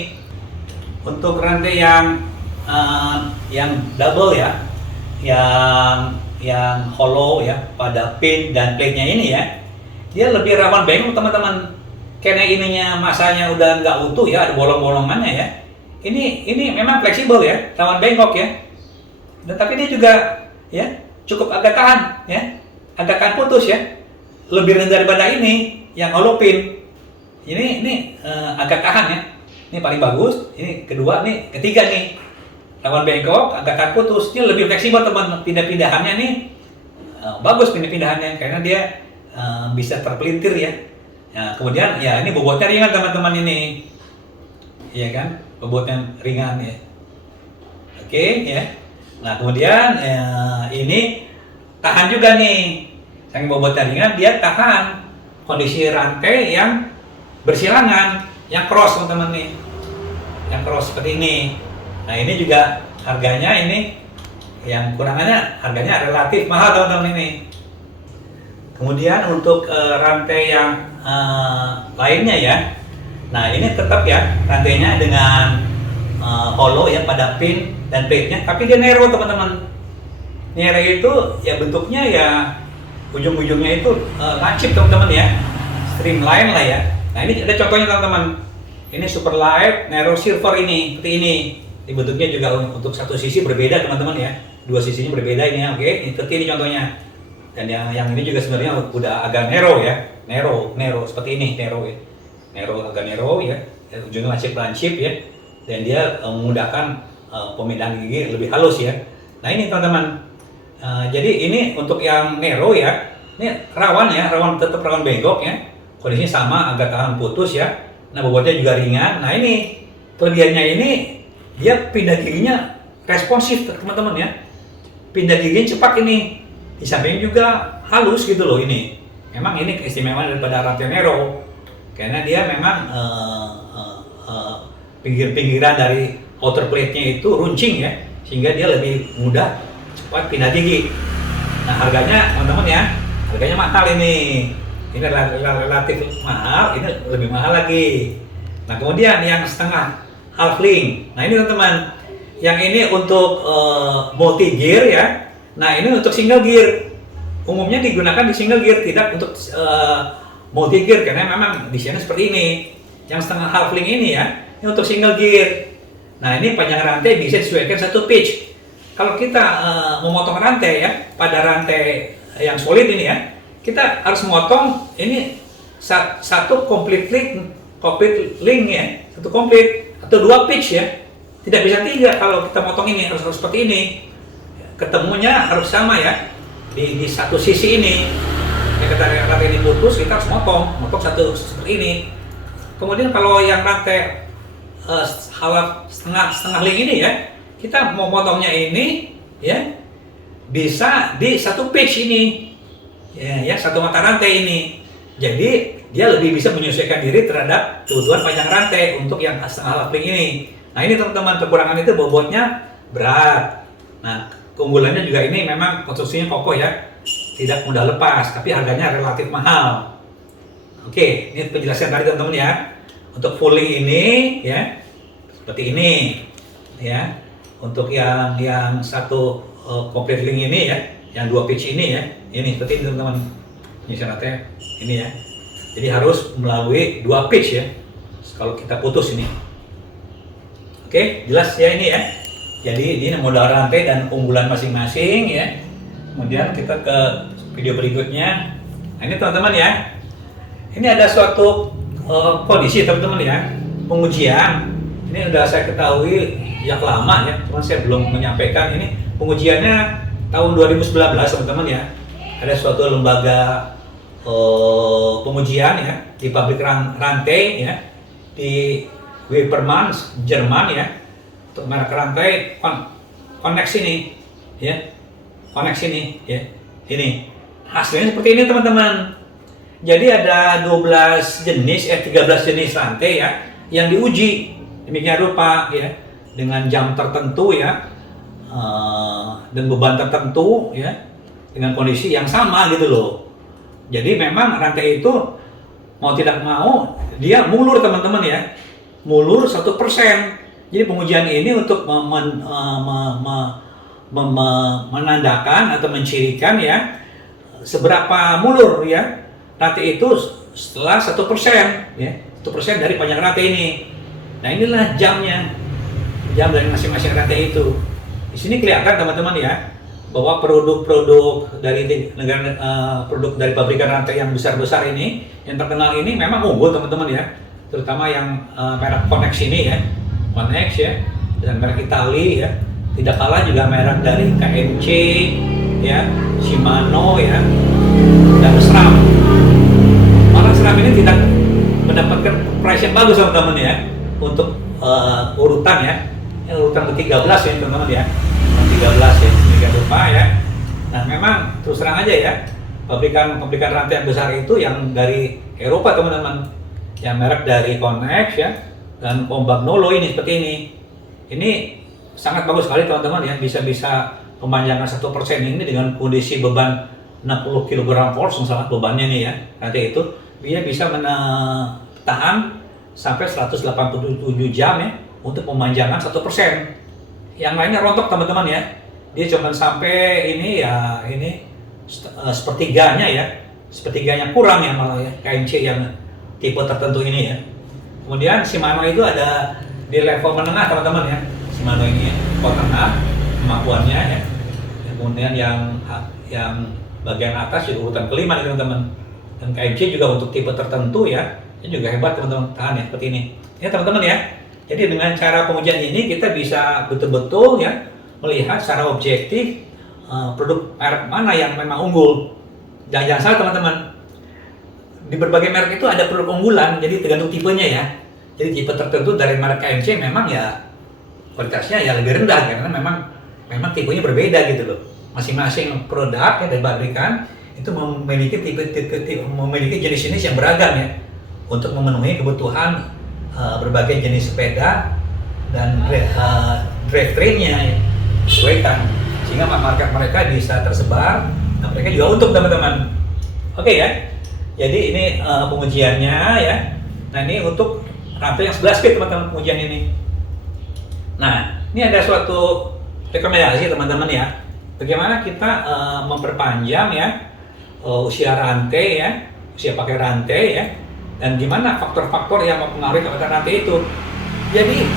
Untuk rantai yang double ya, yang hollow ya pada pin dan plate-nya ini ya, dia lebih rawan bengkok teman-teman. Karena ininya masanya udah nggak utuh ya, ada bolong-bolongannya ya. Ini memang fleksibel ya, rawan bengkok ya. Dan tapi dia juga ya cukup agak tahan ya, agak tahan putus ya. Lebih rendah daripada ini yang hollow pin. Ini agak tahan ya. Ini paling bagus, ini kedua, nih ketiga nih rawan bengkok, agak tahan putus. Ini lebih fleksibel teman, pindah-pindahannya nih bagus pindah-pindahannya karena dia bisa terpelintir ya. Nah, kemudian ya ini bobotnya ringan teman-teman ini, iya kan, bobotnya ringan ya. Oke ya. Nah kemudian ini tahan juga nih, saking bobotnya ringan dia tahan kondisi rantai yang bersilangan, yang cross teman-teman nih, yang cross seperti ini. Nah ini juga harganya ini, yang kurangannya harganya relatif mahal teman-teman ini. Kemudian untuk rantai yang lainnya ya, nah ini tetap ya rantainya dengan hollow ya pada pin dan plate-nya, tapi dia narrow teman-teman. Narrow itu ya bentuknya ya ujung-ujungnya itu lancip teman-teman ya, streamline lah ya. Nah ini ada contohnya teman-teman. Ini super light narrow silver ini seperti ini. Ini bentuknya juga untuk satu sisi berbeda teman-teman ya, dua sisinya berbeda ini ya. Oke, ini seperti ini contohnya. Dan yang ini juga sebenarnya udah agak narrow ya, narrow seperti ini, narrow ya, agak narrow ya, ujungnya lancip ya, dan dia memudahkan pemindahan gigi lebih halus ya. Nah ini teman-teman, jadi ini untuk yang narrow ya, ini rawan ya, tetap rawan bengkok ya, kondisinya sama, agak tahan putus ya. Nah bobotnya juga ringan. Nah ini kelebihannya ini dia pindah giginya responsif teman-teman ya, pindah giginya cepat ini. Di samping juga halus gitu loh ini. Memang ini keistimewaan daripada rantai narrow karena dia memang pinggir-pinggiran dari outer plate-nya itu runcing ya, sehingga dia lebih mudah cepat pindah gigi. Nah harganya teman-teman ya, harganya mahal ini. Ini relatif mahal, ini lebih mahal lagi. Nah kemudian yang setengah half link. Nah ini teman-teman, yang ini untuk multi gear ya. Nah ini untuk single gear, umumnya digunakan di single gear, tidak untuk multi gear karena memang desainnya seperti ini. Yang setengah half link ini ya, ini untuk single gear. Nah ini panjang rantai bisa disesuaikan satu pitch. Kalau kita memotong rantai ya, pada rantai yang solid ini ya, kita harus memotong ini satu complete link ya, satu complete atau dua pitch ya. Tidak bisa tiga kalau kita motong ini, harus seperti ini. Ketemunya harus sama ya di satu sisi ini. Ya kita rantai ini putus, kita harus motong satu seperti ini. Kemudian kalau yang rantai setengah link ini ya, kita mau motongnya ini ya bisa di satu pitch ini ya satu mata rantai ini. Jadi dia lebih bisa menyesuaikan diri terhadap kebutuhan panjang rantai untuk yang setengah link ini. Nah ini teman-teman, kekurangan itu bobotnya berat. Nah keunggulannya juga ini memang konstruksinya kokoh ya, tidak mudah lepas, tapi harganya relatif mahal. Oke, ini penjelasan tadi teman-teman ya. Untuk full link ini ya seperti ini ya. Untuk yang satu complete link ini ya, yang dua pitch ini ya, ini seperti ini teman-teman. Ini syaratnya ini ya. Jadi harus melalui dua pitch ya. Kalau kita putus ini. Oke, jelas ya ini ya. Jadi ini modal rantai dan keunggulan masing-masing ya. Kemudian kita ke video berikutnya. Nah ini teman-teman ya. Ini ada suatu kondisi teman-teman ya. Pengujian. Ini udah saya ketahui sejak lama ya. Cuma saya belum menyampaikan ini. Pengujiannya tahun 2019 teman-teman ya. Ada suatu lembaga pengujian ya di pabrik rantai ya di Wipperman, Jerman ya. Untuk merek rantai Connex ini ya, Connex ini ya, ini hasilnya seperti ini teman-teman. Jadi ada 12 jenis 13 jenis rantai ya yang diuji demikian rupa ya, dengan jam tertentu ya, dan beban tertentu ya, dengan kondisi yang sama gitu loh. Jadi memang rantai itu mau tidak mau dia mulur teman-teman ya, mulur 1%. Jadi pengujian ini untuk menandakan atau mencirikan ya seberapa mulur ya rantai itu setelah 1% ya, 1% dari panjang rantai ini. Nah inilah jamnya, jam dari masing-masing rantai itu. Di sini kelihatan teman-teman ya bahwa produk-produk dari negara produk dari pabrikan rantai yang besar-besar ini yang terkenal ini memang unggul teman-teman ya, terutama yang merek Connex ini ya. Connex ya, dan merek Itali ya, tidak kalah juga merek dari KNC ya, Shimano ya, dan SRAM. Malah SRAM ini tidak mendapatkan price yang bagus teman-teman ya untuk urutan ya, urutan ke-13 ya teman-teman ya, 13 ya, demikian rupa ya. Nah memang terus terang aja ya, pabrikan rantai yang besar itu yang dari Eropa teman-teman, yang merek dari Connex ya dan Compagnolo ini seperti ini. Ini sangat bagus sekali teman-teman ya, bisa memanjangkan 1% ini dengan kondisi beban 60 kg force misalnya bebannya nih ya. Nanti itu dia bisa tahan sampai 187 jam ya untuk memanjangkan 1%. Yang lainnya rontok teman-teman ya. Dia cuma sampai ini ya, ini sepertiganya ya. Sepertiganya kurang ya malah ya, KMC yang tipe tertentu ini ya. Kemudian Shimano itu ada di level menengah teman-teman ya. Shimano ini ya, level tengah kemampuannya ya. Kemudian yang bagian atas juga urutan kelima nih teman-teman. Dan KMC juga untuk tipe tertentu ya, ini juga hebat teman-teman, tahan ya seperti ini. Ya teman-teman ya. Jadi dengan cara pengujian ini kita bisa betul-betul ya melihat secara objektif produk merek mana yang memang unggul. Jangan salah teman-teman. Di berbagai merek itu ada produk unggulan, jadi tergantung tipenya ya. Jadi tipe tertentu dari merek KMC memang ya kualitasnya ya lebih rendah karena memang tipenya berbeda gitu loh. Masing-masing produk ya dari pabrikan itu memiliki memiliki jenis-jenis yang beragam ya untuk memenuhi kebutuhan berbagai jenis sepeda dan drivetrainnya ya, disesuaikan sehingga market mereka bisa tersebar dan mereka juga untung teman-teman. Oke ya, jadi ini pengujiannya ya. Nah ini untuk rantai yang 11 speed teman-teman pengujian ini. Nah ini ada suatu rekomendasi teman-teman ya, bagaimana kita memperpanjang ya usia rantai ya, usia pakai rantai ya, dan gimana faktor-faktor yang mempengaruhi kepada rantai itu. Jadi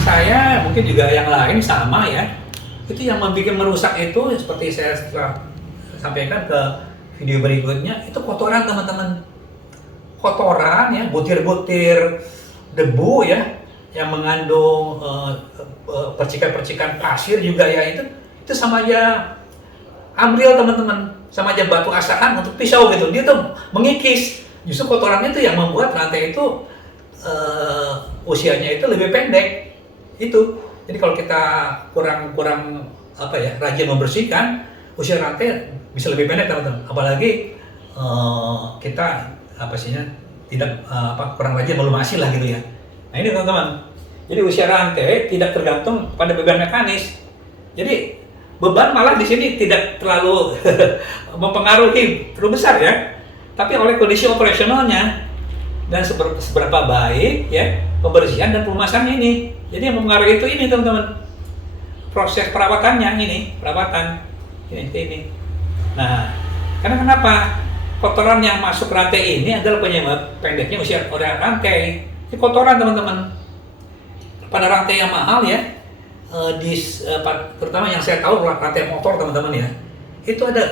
saya mungkin juga yang lain sama ya, itu yang membuat merusak itu seperti saya sampaikan ke video berikutnya, itu kotoran teman-teman. Kotoran ya, butir-butir debu ya yang mengandung percikan-percikan pasir juga ya, itu sama aja amril teman-teman, sama aja batu asahan untuk pisau gitu. Dia tuh mengikis. Justru kotorannya itu yang membuat rantai itu usianya itu lebih pendek. Itu. Jadi kalau kita kurang apa ya, rajin membersihkan, usia rantai bisa lebih pendek teman-teman. Apalagi kita tidak kurang rajin melumasi lah gitu ya. Nah ini teman-teman. Jadi usia rantai tidak tergantung pada beban mekanis. Jadi beban malah di sini tidak terlalu mempengaruhi terlalu besar ya. Tapi oleh kondisi operasionalnya dan seberapa baik ya pembersihan dan pelumasannya ini. Jadi yang mempengaruhi itu ini teman-teman, proses perawatannya ini, perawatan ini. Nah, karena kenapa kotoran yang masuk rantai ini adalah penyebab pendeknya usia rantai. Ini kotoran teman-teman. Pada rantai yang mahal ya, terutama yang saya tahu rantai motor teman-teman ya, itu ada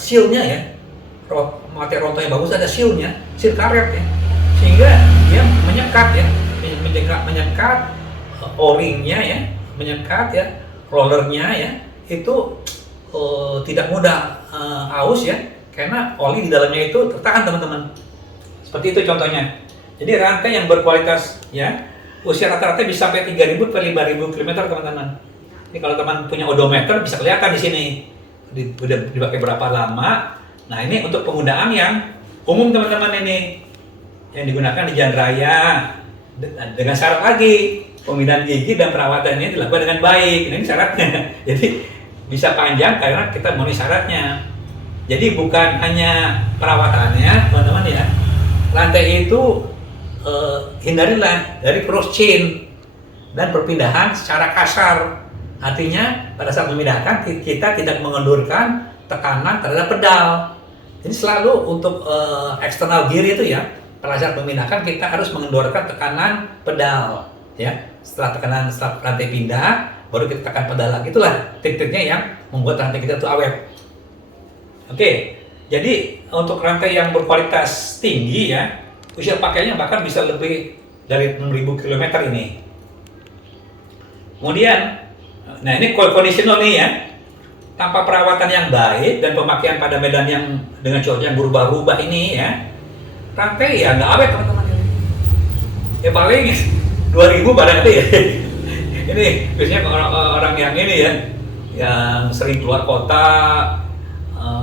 sealnya ya. Materi ronto yang bagus ada sealnya, seal karet ya, sehingga dia menyekat ya, menyekat o-ringnya ya, menyekat ya, rollernya ya, itu tidak mudah aus ya, karena oli di dalamnya itu tertahan teman-teman. Seperti itu contohnya. Jadi rantai yang berkualitas ya, usia rata-rata bisa sampai 3.000 ke 5.000 km teman-teman. Ini kalau teman punya odometer bisa kelihatan di sini, udah dipakai berapa lama. Nah ini untuk penggunaan yang umum teman-teman ini, yang digunakan di jalan raya, dengan syarat lagi pembinaan gigi dan perawatannya dilakukan dengan baik. Ini syaratnya. Jadi bisa panjang karena kita memenuhi syaratnya. Jadi bukan hanya perawatannya teman-teman ya, rantai itu hindarilah dari cross chain dan perpindahan secara kasar. Artinya pada saat memindahkan kita tidak mengendurkan tekanan terhadap pedal. Jadi selalu untuk eksternal gear itu ya, pada saat memindahkan kita harus mengendorkan tekanan pedal ya. Setelah rantai pindah, baru kita tekan pedal lagi. Itulah trik-triknya yang membuat rantai kita itu awet. Oke, jadi untuk rantai yang berkualitas tinggi ya, usia pakainya bahkan bisa lebih dari 6.000 km ini. Kemudian, nah ini conditional nih ya. Tanpa perawatan yang baik dan pemakaian pada medan yang dengan cuaca yang berubah-ubah ini ya, rantai ya nggak awet teman-teman. Ya paling 2.000 barangkali ya. Ini biasanya orang yang ini ya, yang sering keluar kota,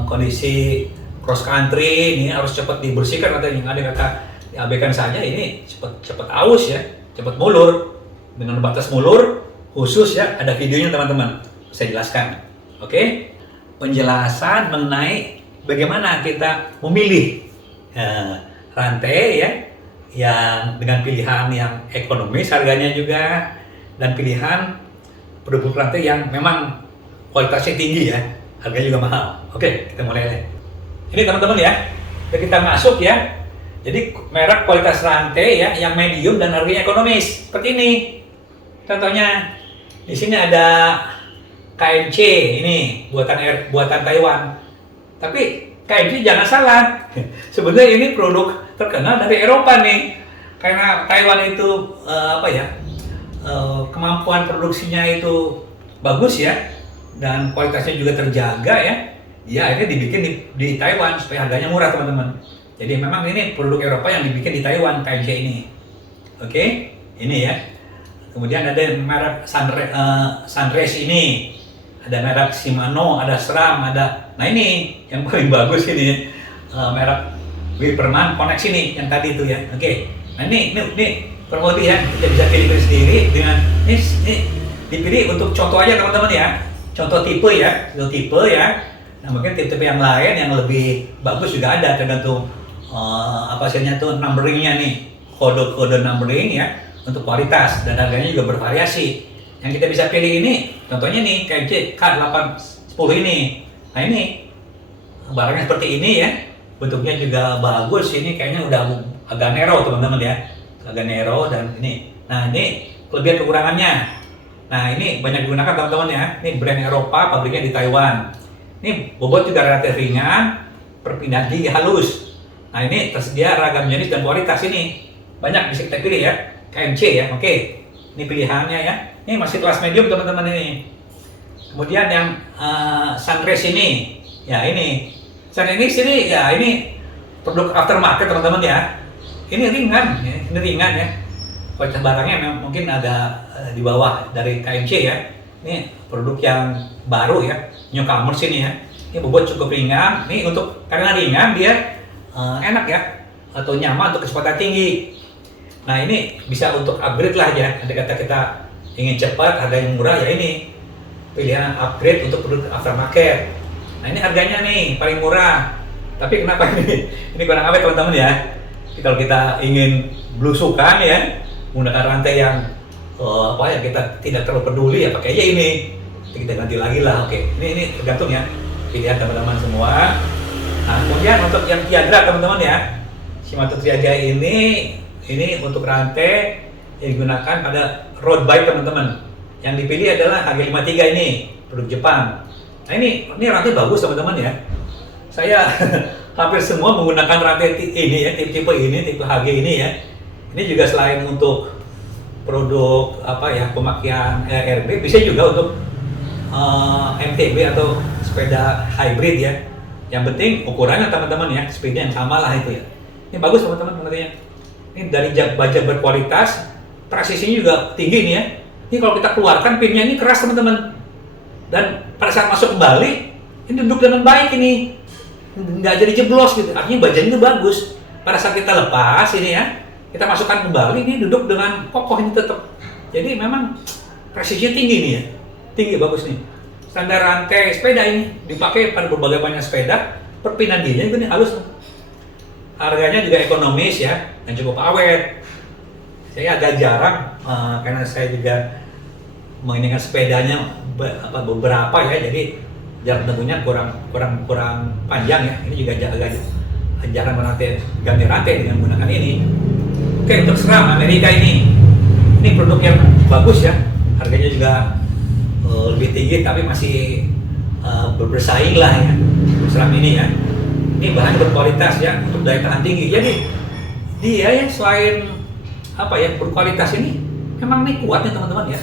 kondisi cross country ini harus cepat dibersihkan rantainya. Ada kata diabaikan saja, ini cepat aus ya, cepat mulur dengan batas mulur khusus ya. Ada videonya teman-teman, saya jelaskan. Oke, penjelasan mengenai bagaimana kita memilih rantai ya yang dengan pilihan yang ekonomis harganya juga, dan pilihan produk rantai yang memang kualitasnya tinggi ya, harganya juga mahal. Oke, kita mulai. Ini teman-teman ya, kita masuk ya. Jadi merek kualitas rantai ya, yang medium dan harganya ekonomis. Seperti ini. Contohnya di sini ada KMC, ini buatan Taiwan. Tapi KMC jangan salah. Sebenarnya ini produk terkenal dari Eropa nih. Karena Taiwan itu kemampuan produksinya itu bagus ya, dan kualitasnya juga terjaga ya. Ya, akhirnya dibikin di Taiwan supaya harganya murah teman-teman. Jadi memang ini produk Eropa yang dibikin di Taiwan, KMC ini. Oke, ini ya. Kemudian ada merek Sunrise ini, ada merek Shimano, ada SRAM, ada. Nah ini yang paling bagus ini merek Wipperman Konex ini yang tadi itu ya. Oke, nah ini permodi ya, kita bisa pilih sendiri dengan ini dipilih untuk contoh aja teman-teman ya, contoh tipe ya. Nah mungkin tipe-tipe yang lain yang lebih bagus juga ada, tergantung apa hasilnya tuh, numberingnya nih, kode-kode numbering ya, untuk kualitas, dan harganya juga bervariasi. Yang kita bisa pilih ini, contohnya nih KMC K810 ini. Nah ini barangnya seperti ini ya, bentuknya juga bagus. Ini kayaknya udah agak nero teman-teman ya, agak nero, dan ini. Nah ini kelebihan kekurangannya. Nah ini banyak digunakan teman-teman ya. Ini brand Eropa, pabriknya di Taiwan. Ini bobot juga relatif ringan, perpindahan gigi halus. Nah ini tersedia ragam jenis dan kualitas ini. Banyak bisa kita pilih ya. KMC ya, oke. Ini pilihannya ya. Ini masih kelas medium teman-teman ini. Kemudian yang Sunrise ini, ya ini. Sunrise ini ya, ini produk aftermarket teman-teman ya. Ini ringan ya, kualitas barangnya mungkin ada di bawah dari KMC ya. Ini produk yang baru ya, newcomers ini ya. Ini bobot cukup ringan. Ini karena ringan dia enak ya, atau nyaman untuk kecepatan tinggi. Nah ini bisa untuk upgrade lah ya. Andai kata kita ingin cepat, harga yang murah ya, ini pilihan upgrade untuk produk aftermarket. Nah ini harganya nih paling murah. Tapi kenapa ini? Ini kurang awet teman-teman ya. Jadi, kalau kita ingin belusukan ya, menggunakan rantai yang yang kita tidak terlalu peduli ya, pakai aja ini. Kita ganti lagi lah. Oke, ini tergantung ya pilihan teman-teman semua. Nah kemudian untuk yang Tiagra teman-teman ya, Shimano Tiagra ini untuk rantai yang digunakan pada road bike teman-teman. Yang dipilih adalah HG53 ini, produk Jepang. Nah ini rantai bagus teman-teman ya. Saya hampir semua menggunakan rantai ini ya, tipe ini, tipe HG ini ya. Ini juga selain untuk produk pemakaian RB, bisa juga untuk MTB atau sepeda hybrid ya. Yang penting ukurannya teman-teman ya, speednya yang sama lah itu ya. Ini bagus teman-teman rantai. Ini dari baja berkualitas, presisinya juga tinggi nih ya. Ini kalau kita keluarkan pinnya ini keras teman-teman. Dan pada saat masuk kembali, ini duduk dengan baik ini. Nggak jadi jeblos gitu. Artinya bajanya itu bagus. Pada saat kita lepas ini ya, kita masukkan kembali, ini duduk dengan kokoh ini tetap. Jadi memang presisinya tinggi nih ya. Tinggi, bagus nih. Standar rantai sepeda ini dipakai pada berbagai banyak sepeda. Perpindahan giginya juga nih halus. Harganya juga ekonomis ya, dan cukup awet. Saya agak jarang karena saya juga menginginkan sepedanya beberapa ya, jadi jarak tempuhnya kurang panjang ya. Ini juga agak jarang ganti rantai dengan menggunakan ini. Oke, untuk SRAM Amerika ini produk yang bagus ya, harganya juga lebih tinggi tapi masih bersaing lah ya. SRAM ini ya. Ini bahan berkualitas ya, untuk daya tahan tinggi. Jadi dia ya selain berkualitas ini, memang ini kuatnya teman-teman ya.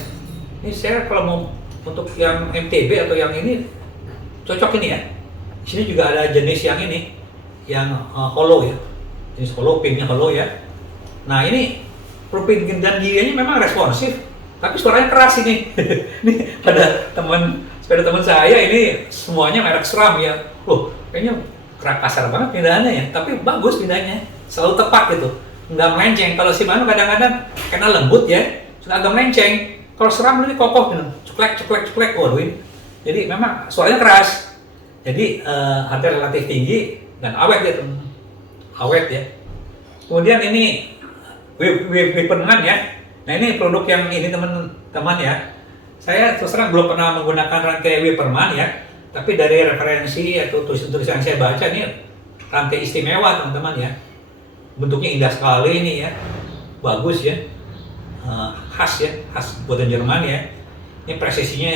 Ini saya kalau mau untuk yang MTB atau yang ini cocok ini ya. Di sini juga ada jenis yang ini, yang hollow ya, jenis hollow, pinnya hollow ya. Nah ini propin dan giginya memang responsif, tapi suaranya keras ini. Ini pada sepeda teman saya ini semuanya merek SRAM ya. Loh, kayaknya kasar banget pindahannya ya, tapi bagus pindahnya, selalu tepat gitu, nggak melenceng. Kalau Shimano kadang-kadang karena lembut ya, suka agak melenceng. Kalau SRAM ini kokoh gitu, ceklek, waduh ini. Jadi memang suaranya keras. Jadi harga relatif tinggi dan awet ya teman, awet ya. Kemudian ini Wipperman ya. Nah ini produk yang ini teman-teman ya. Saya terus terang belum pernah menggunakan rantai Wipperman ya. Tapi dari referensi atau tulisan-tulisan yang saya baca ini rantai istimewa teman-teman ya. Bentuknya indah sekali ini ya. Bagus ya. Khas ya, khas buatan Jerman ya. Ini presisinya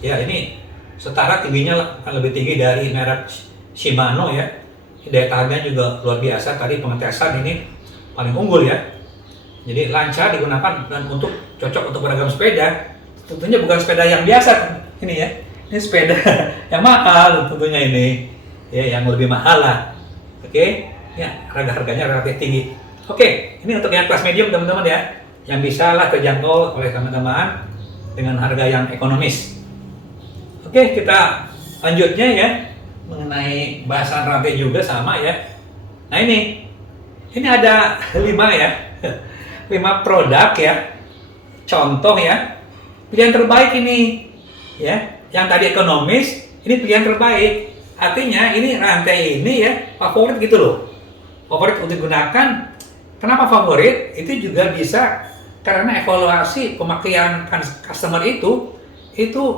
ya ini setara tingginya akan lebih tinggi dari merek Shimano ya. Daya tahannya juga luar biasa. Tadi pengetesan ini paling unggul ya. Jadi lancar digunakan dan cocok untuk beragam sepeda. Tentunya bukan sepeda yang biasa ini ya. Ini sepeda yang mahal tentunya ini. Ya, yang lebih mahal lah. Oke. Ya, harganya relatif tinggi. Oke, ini untuk yang kelas medium teman-teman ya. Yang bisa lah terjangkau oleh teman-teman dengan harga yang ekonomis. Oke, kita lanjutnya ya mengenai bahasan rantai juga sama ya. Nah ini ada 5 ya. 5 produk ya, contoh ya, pilihan terbaik ini ya, yang tadi ekonomis, ini pilihan terbaik, artinya ini rantai ini ya, favorit gitu loh, favorit untuk digunakan. Kenapa favorit? Itu juga bisa karena evaluasi pemakaian customer itu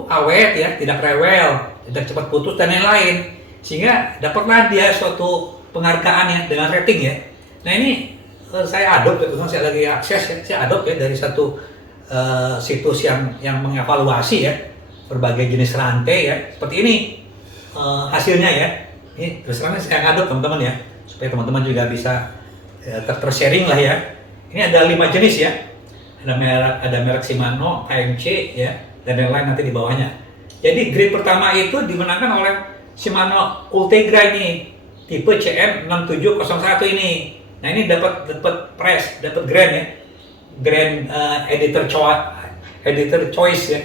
awet ya, tidak rewel, tidak cepat putus dan lain-lain, sehingga dapatlah dia suatu penghargaan ya dengan rating ya. Nah ini saya adopt, saya lagi akses ya, saya adopt ya dari satu situs yang mengevaluasi ya berbagai jenis rantai ya, seperti ini hasilnya ya. Ini terus terang saya adopt teman-teman ya, supaya teman-teman juga bisa ter-sharing lah ya. Ini ada 5 jenis ya, ada merek Shimano, KMC ya, dan yang lain nanti di bawahnya. Jadi grade pertama itu dimenangkan oleh Shimano Ultegra ini, tipe CM6701 ini. Nah ini dapat prize, dapat grand ya, grand editor choice ya.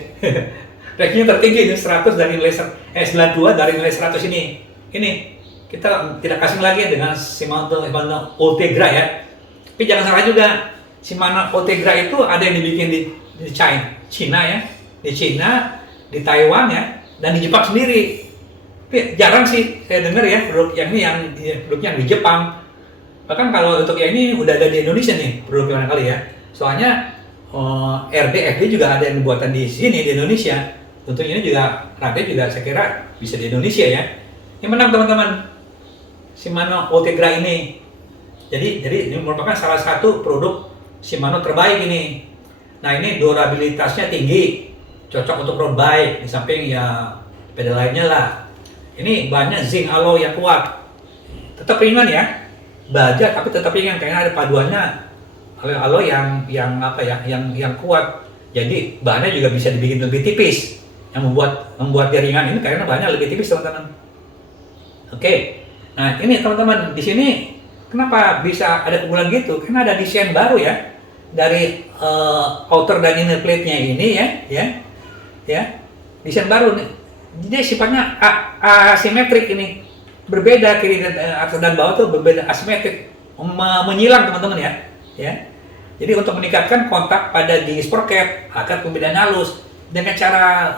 Rankingnya tertinggi ini 100 dari nilai 92 dari nilai 100 ini. Ini kita tidak asing lagi dengan Shimano Ultegra ya. Tapi jangan salah juga, Shimano Ultegra itu ada yang dibikin di China ya, di China, di Taiwan ya, dan di Jepang sendiri. Tapi jarang sih saya dengar ya produk yang ini produknya di Jepang. Bahkan kalau untuk yang ini udah ada di Indonesia nih produknya kali ya. Soalnya RD juga ada yang buatan di sini di Indonesia. Untuk ini juga rantai juga saya kira bisa di Indonesia ya. Yang menang teman-teman Shimano Ultegra ini. Jadi ini merupakan salah satu produk Shimano terbaik ini. Nah ini durabilitasnya tinggi, cocok untuk road bike. Di samping ya sepeda lainnya lah. Ini bahannya zinc alloy yang kuat, tetap ringan ya. Baja tapi tetap ringan karena ada paduannya alloy yang kuat. Jadi bahannya juga bisa dibikin lebih tipis. Yang membuat dia ringan ini karena bahannya lebih tipis teman-teman. Oke. Nah, ini teman-teman di sini kenapa bisa ada keunggulan gitu? Karena ada desain baru ya dari outer dan inner plate-nya ini ya. Desain baru nih. Jadi sifatnya asimetrik ini. Berbeda kiri dan atas dan bawah tuh berbeda, asimetrik, menyilang teman-teman ya. Jadi untuk meningkatkan kontak pada di sprocket agar pembedaan halus dengan cara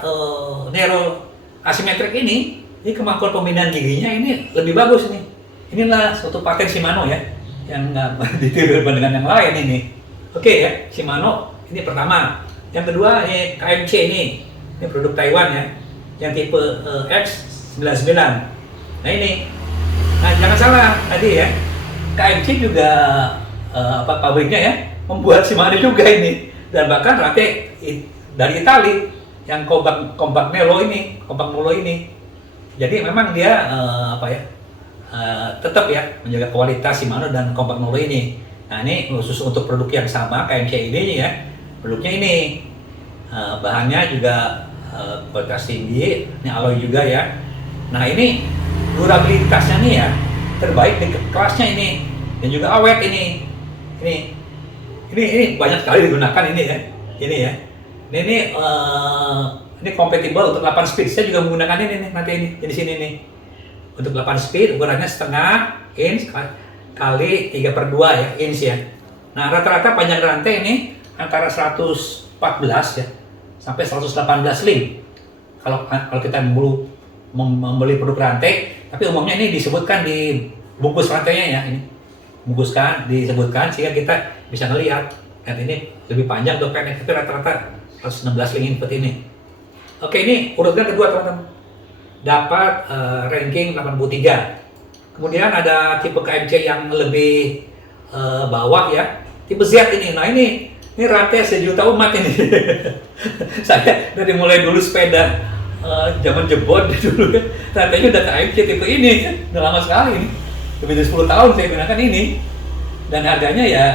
narrow asimetrik ini kemampuan pembedaan giginya ini lebih bagus nih. Inilah suatu paten Shimano ya yang ditiru dengan yang lain ini. Oke ya, Shimano ini pertama. Yang kedua ini KMC ini produk Taiwan ya, yang tipe X99. Nah ini, jangan salah tadi ya, KMC juga pabriknya ya membuat Shimano juga ini, dan bahkan rantai dari Itali yang compact Nolo ini. Jadi memang dia tetap ya menjaga kualitas Shimano dan compact Nolo ini. Nah ini khusus untuk produk yang sama KMC ini ya, produknya ini bahannya juga kualitas tinggi, ini alloy juga ya. Nah ini durabilitasnya nih ya terbaik di kelasnya ini, dan juga awet ini banyak sekali digunakan ini ya. Ini kompatibel untuk 8 speed. Saya juga menggunakan ini nih nanti ini di sini nih. Untuk 8 speed ukurannya setengah inch kali 3/2 ya inch ya. Nah rata-rata panjang rantai ini antara 114 ya sampai 118 link. Kalau kita membeli produk rantai, tapi umumnya ini disebutkan di bungkus rantainya ya, ini disebutkan sehingga kita bisa ngelihat. Dan ini lebih panjang atau pendek, tapi rata-rata 116 lingin seperti ini. Oke, ini urutan kedua teman-teman. Dapat ranking 83. Kemudian ada tipe KMC yang lebih bawah ya, tipe Z ini. Nah ini rantai sejuta umat ini. Saya dari mulai dulu sepeda zaman jebot dulu kan, rantainya udah KMC tipe ini, udah lama sekali ini. Lebih dari 10 tahun saya gunakan ini. Dan harganya ya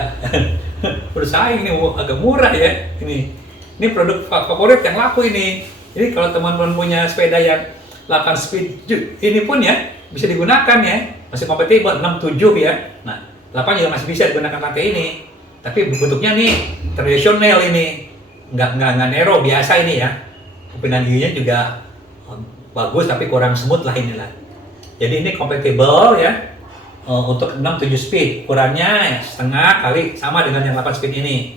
bersaing, ini agak murah ya. Ini produk favorit yang laku ini. Jadi kalau teman-teman punya sepeda yang 8 speed ini pun ya bisa digunakan ya, masih kompatibel 67 ya. Nah 8 juga masih bisa digunakan rantai ini, tapi bentuknya nih tradisional ini, nggak nero biasa ini ya. Kupingan giginya juga bagus tapi kurang smooth lah inilah. Jadi ini kompatibel ya. Untuk 6-7 speed, ukurannya setengah kali sama dengan yang 8 speed ini.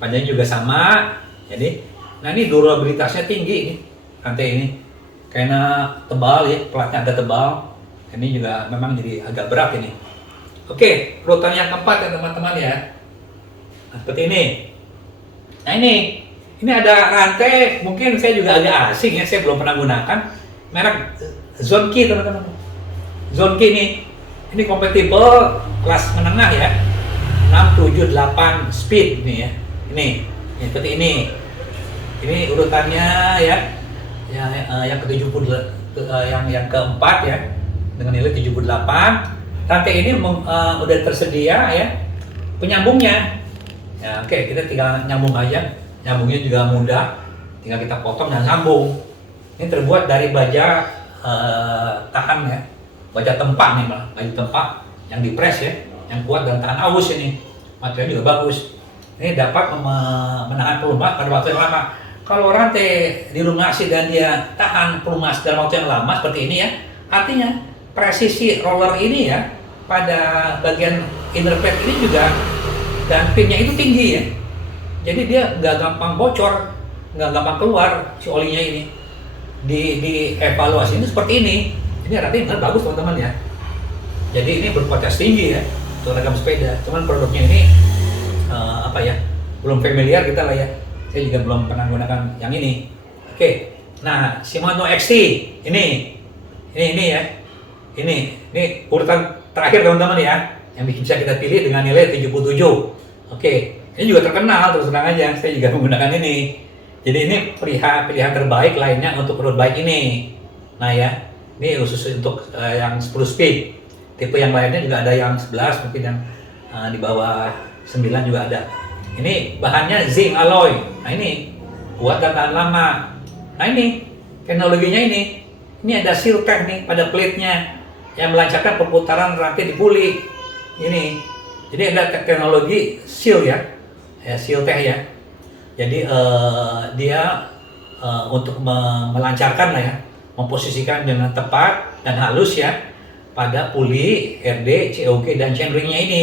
Panjangnya juga sama. Jadi, nah ini durabilitasnya tinggi ini, rantai ini. Karena tebal ya, platnya agak tebal. Ini juga memang jadi agak berat ini. Oke, urutan yang keempat ya teman-teman ya. Nah, seperti ini. Nah ini ada rantai, mungkin saya juga agak asing ya, saya belum pernah gunakan. Merek Zonky teman-teman. Zonky ini kompatibel kelas menengah ya, 6, 7, 8 speed nih ya. Ini seperti ini. Ini urutannya ya, yang ke-70, yang keempat ya, dengan nilai 78. Rantai ini udah tersedia ya penyambungnya. Ya, oke, kita tinggal nyambung aja. Nyambungnya juga mudah, tinggal kita potong dan sambung. Ini terbuat dari baja tahan ya. Baja tempak nih malah, baja tempak yang dipres ya, yang kuat dan tahan aus ini. Materialnya juga bagus. Ini dapat menahan pelumas pada waktu yang lama. Kalau rantai dilunasi dan dia tahan pelumas dalam waktu yang lama seperti ini ya, artinya presisi roller ini ya pada bagian inner plate ini juga dan pinnya itu tinggi ya. Jadi dia nggak gampang bocor, nggak gampang keluar si olinya ini. Di evaluasi ini seperti ini. Ini rantai benar bagus teman-teman ya. Jadi ini berkualitas tinggi ya untuk ragam sepeda. Cuman produknya ini belum familiar kita lah ya. Saya juga belum pernah gunakan yang ini. Oke. Nah, Shimano XT ini ya. Ini urutan terakhir teman-teman ya, yang bisa kita pilih dengan nilai 77. Oke. Ini juga terkenal terus terang aja. Saya juga menggunakan ini. Jadi ini pilihan terbaik lainnya untuk road bike ini. Nah ya. Ini khusus untuk yang 10 speed. Tipe yang lainnya juga ada yang 11, mungkin yang di bawah 9 juga ada. Ini bahannya zinc alloy. Nah ini kuat dan tahan lama. Nah ini teknologinya ini. Ini ada seal tech nih pada plate-nya yang melancarkan perputaran rantai di puli. Ini. Jadi ada teknologi seal ya. Seal tech ya. Jadi dia untuk melancarkan lah ya, memposisikan dengan tepat dan halus ya pada puli, RD, COG dan chainringnya ini.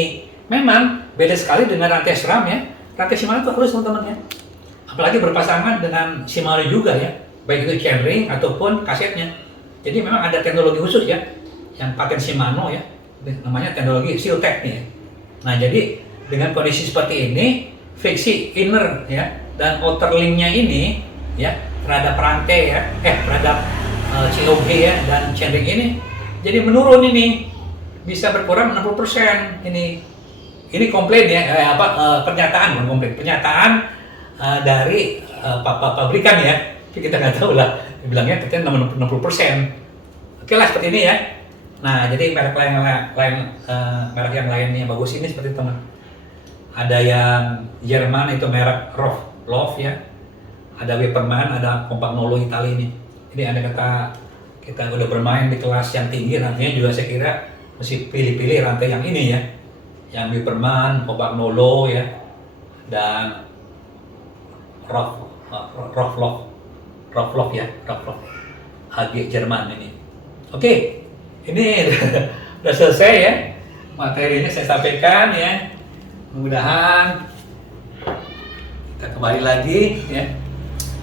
Memang beda sekali dengan rantai SRAM ya. Rantai Shimano itu halus teman-teman ya. Apalagi berpasangan dengan Shimano juga ya, baik itu chainring ataupun kasetnya. Jadi memang ada teknologi khusus ya, yang paten Shimano ya, namanya teknologi seal tech nih ya. Nah jadi dengan kondisi seperti ini, friksi inner ya dan outer linknya ini ya terhadap rantai ya, terhadap COG ya dan chainring ini jadi menurun ini, bisa berkurang 60% ini. Ini komplain ya, pernyataan bukan komplain, pernyataan dari pabrikan ya. Kita nggak tahu lah, bilangnya katanya 60%. Oke lah seperti ini ya. Nah jadi merek merek yang lainnya bagus ini seperti teman. Ada yang Jerman itu merek Love ya. Ada Wipperman, ada Compagnolo Italia ini. Ini ada kata kita udah bermain di kelas yang tinggi, nantinya juga saya kira mesti pilih-pilih rantai yang ini ya. Yang Wipperman, Compagnolo ya, dan Rockloff ya, HG Jerman ini. Oke, ini udah selesai ya materinya saya sampaikan ya. Mudah-mudahan kita kembali lagi ya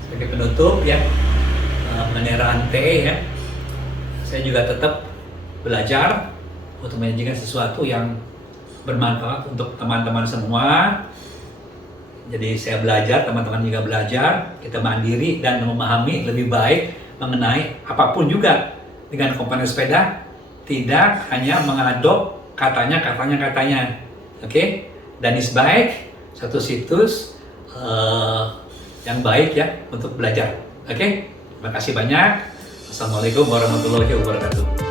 sebagai penutup ya mengenai rantai ya. Saya juga tetap belajar untuk menyajikan sesuatu yang bermanfaat untuk teman-teman semua. Jadi saya belajar, teman-teman juga belajar, kita mandiri dan memahami lebih baik mengenai apapun juga dengan komponen sepeda, tidak hanya mengadop katanya. Oke? Dan baik satu situs yang baik ya untuk belajar. Oke? Terima kasih banyak. Assalamualaikum warahmatullahi wabarakatuh.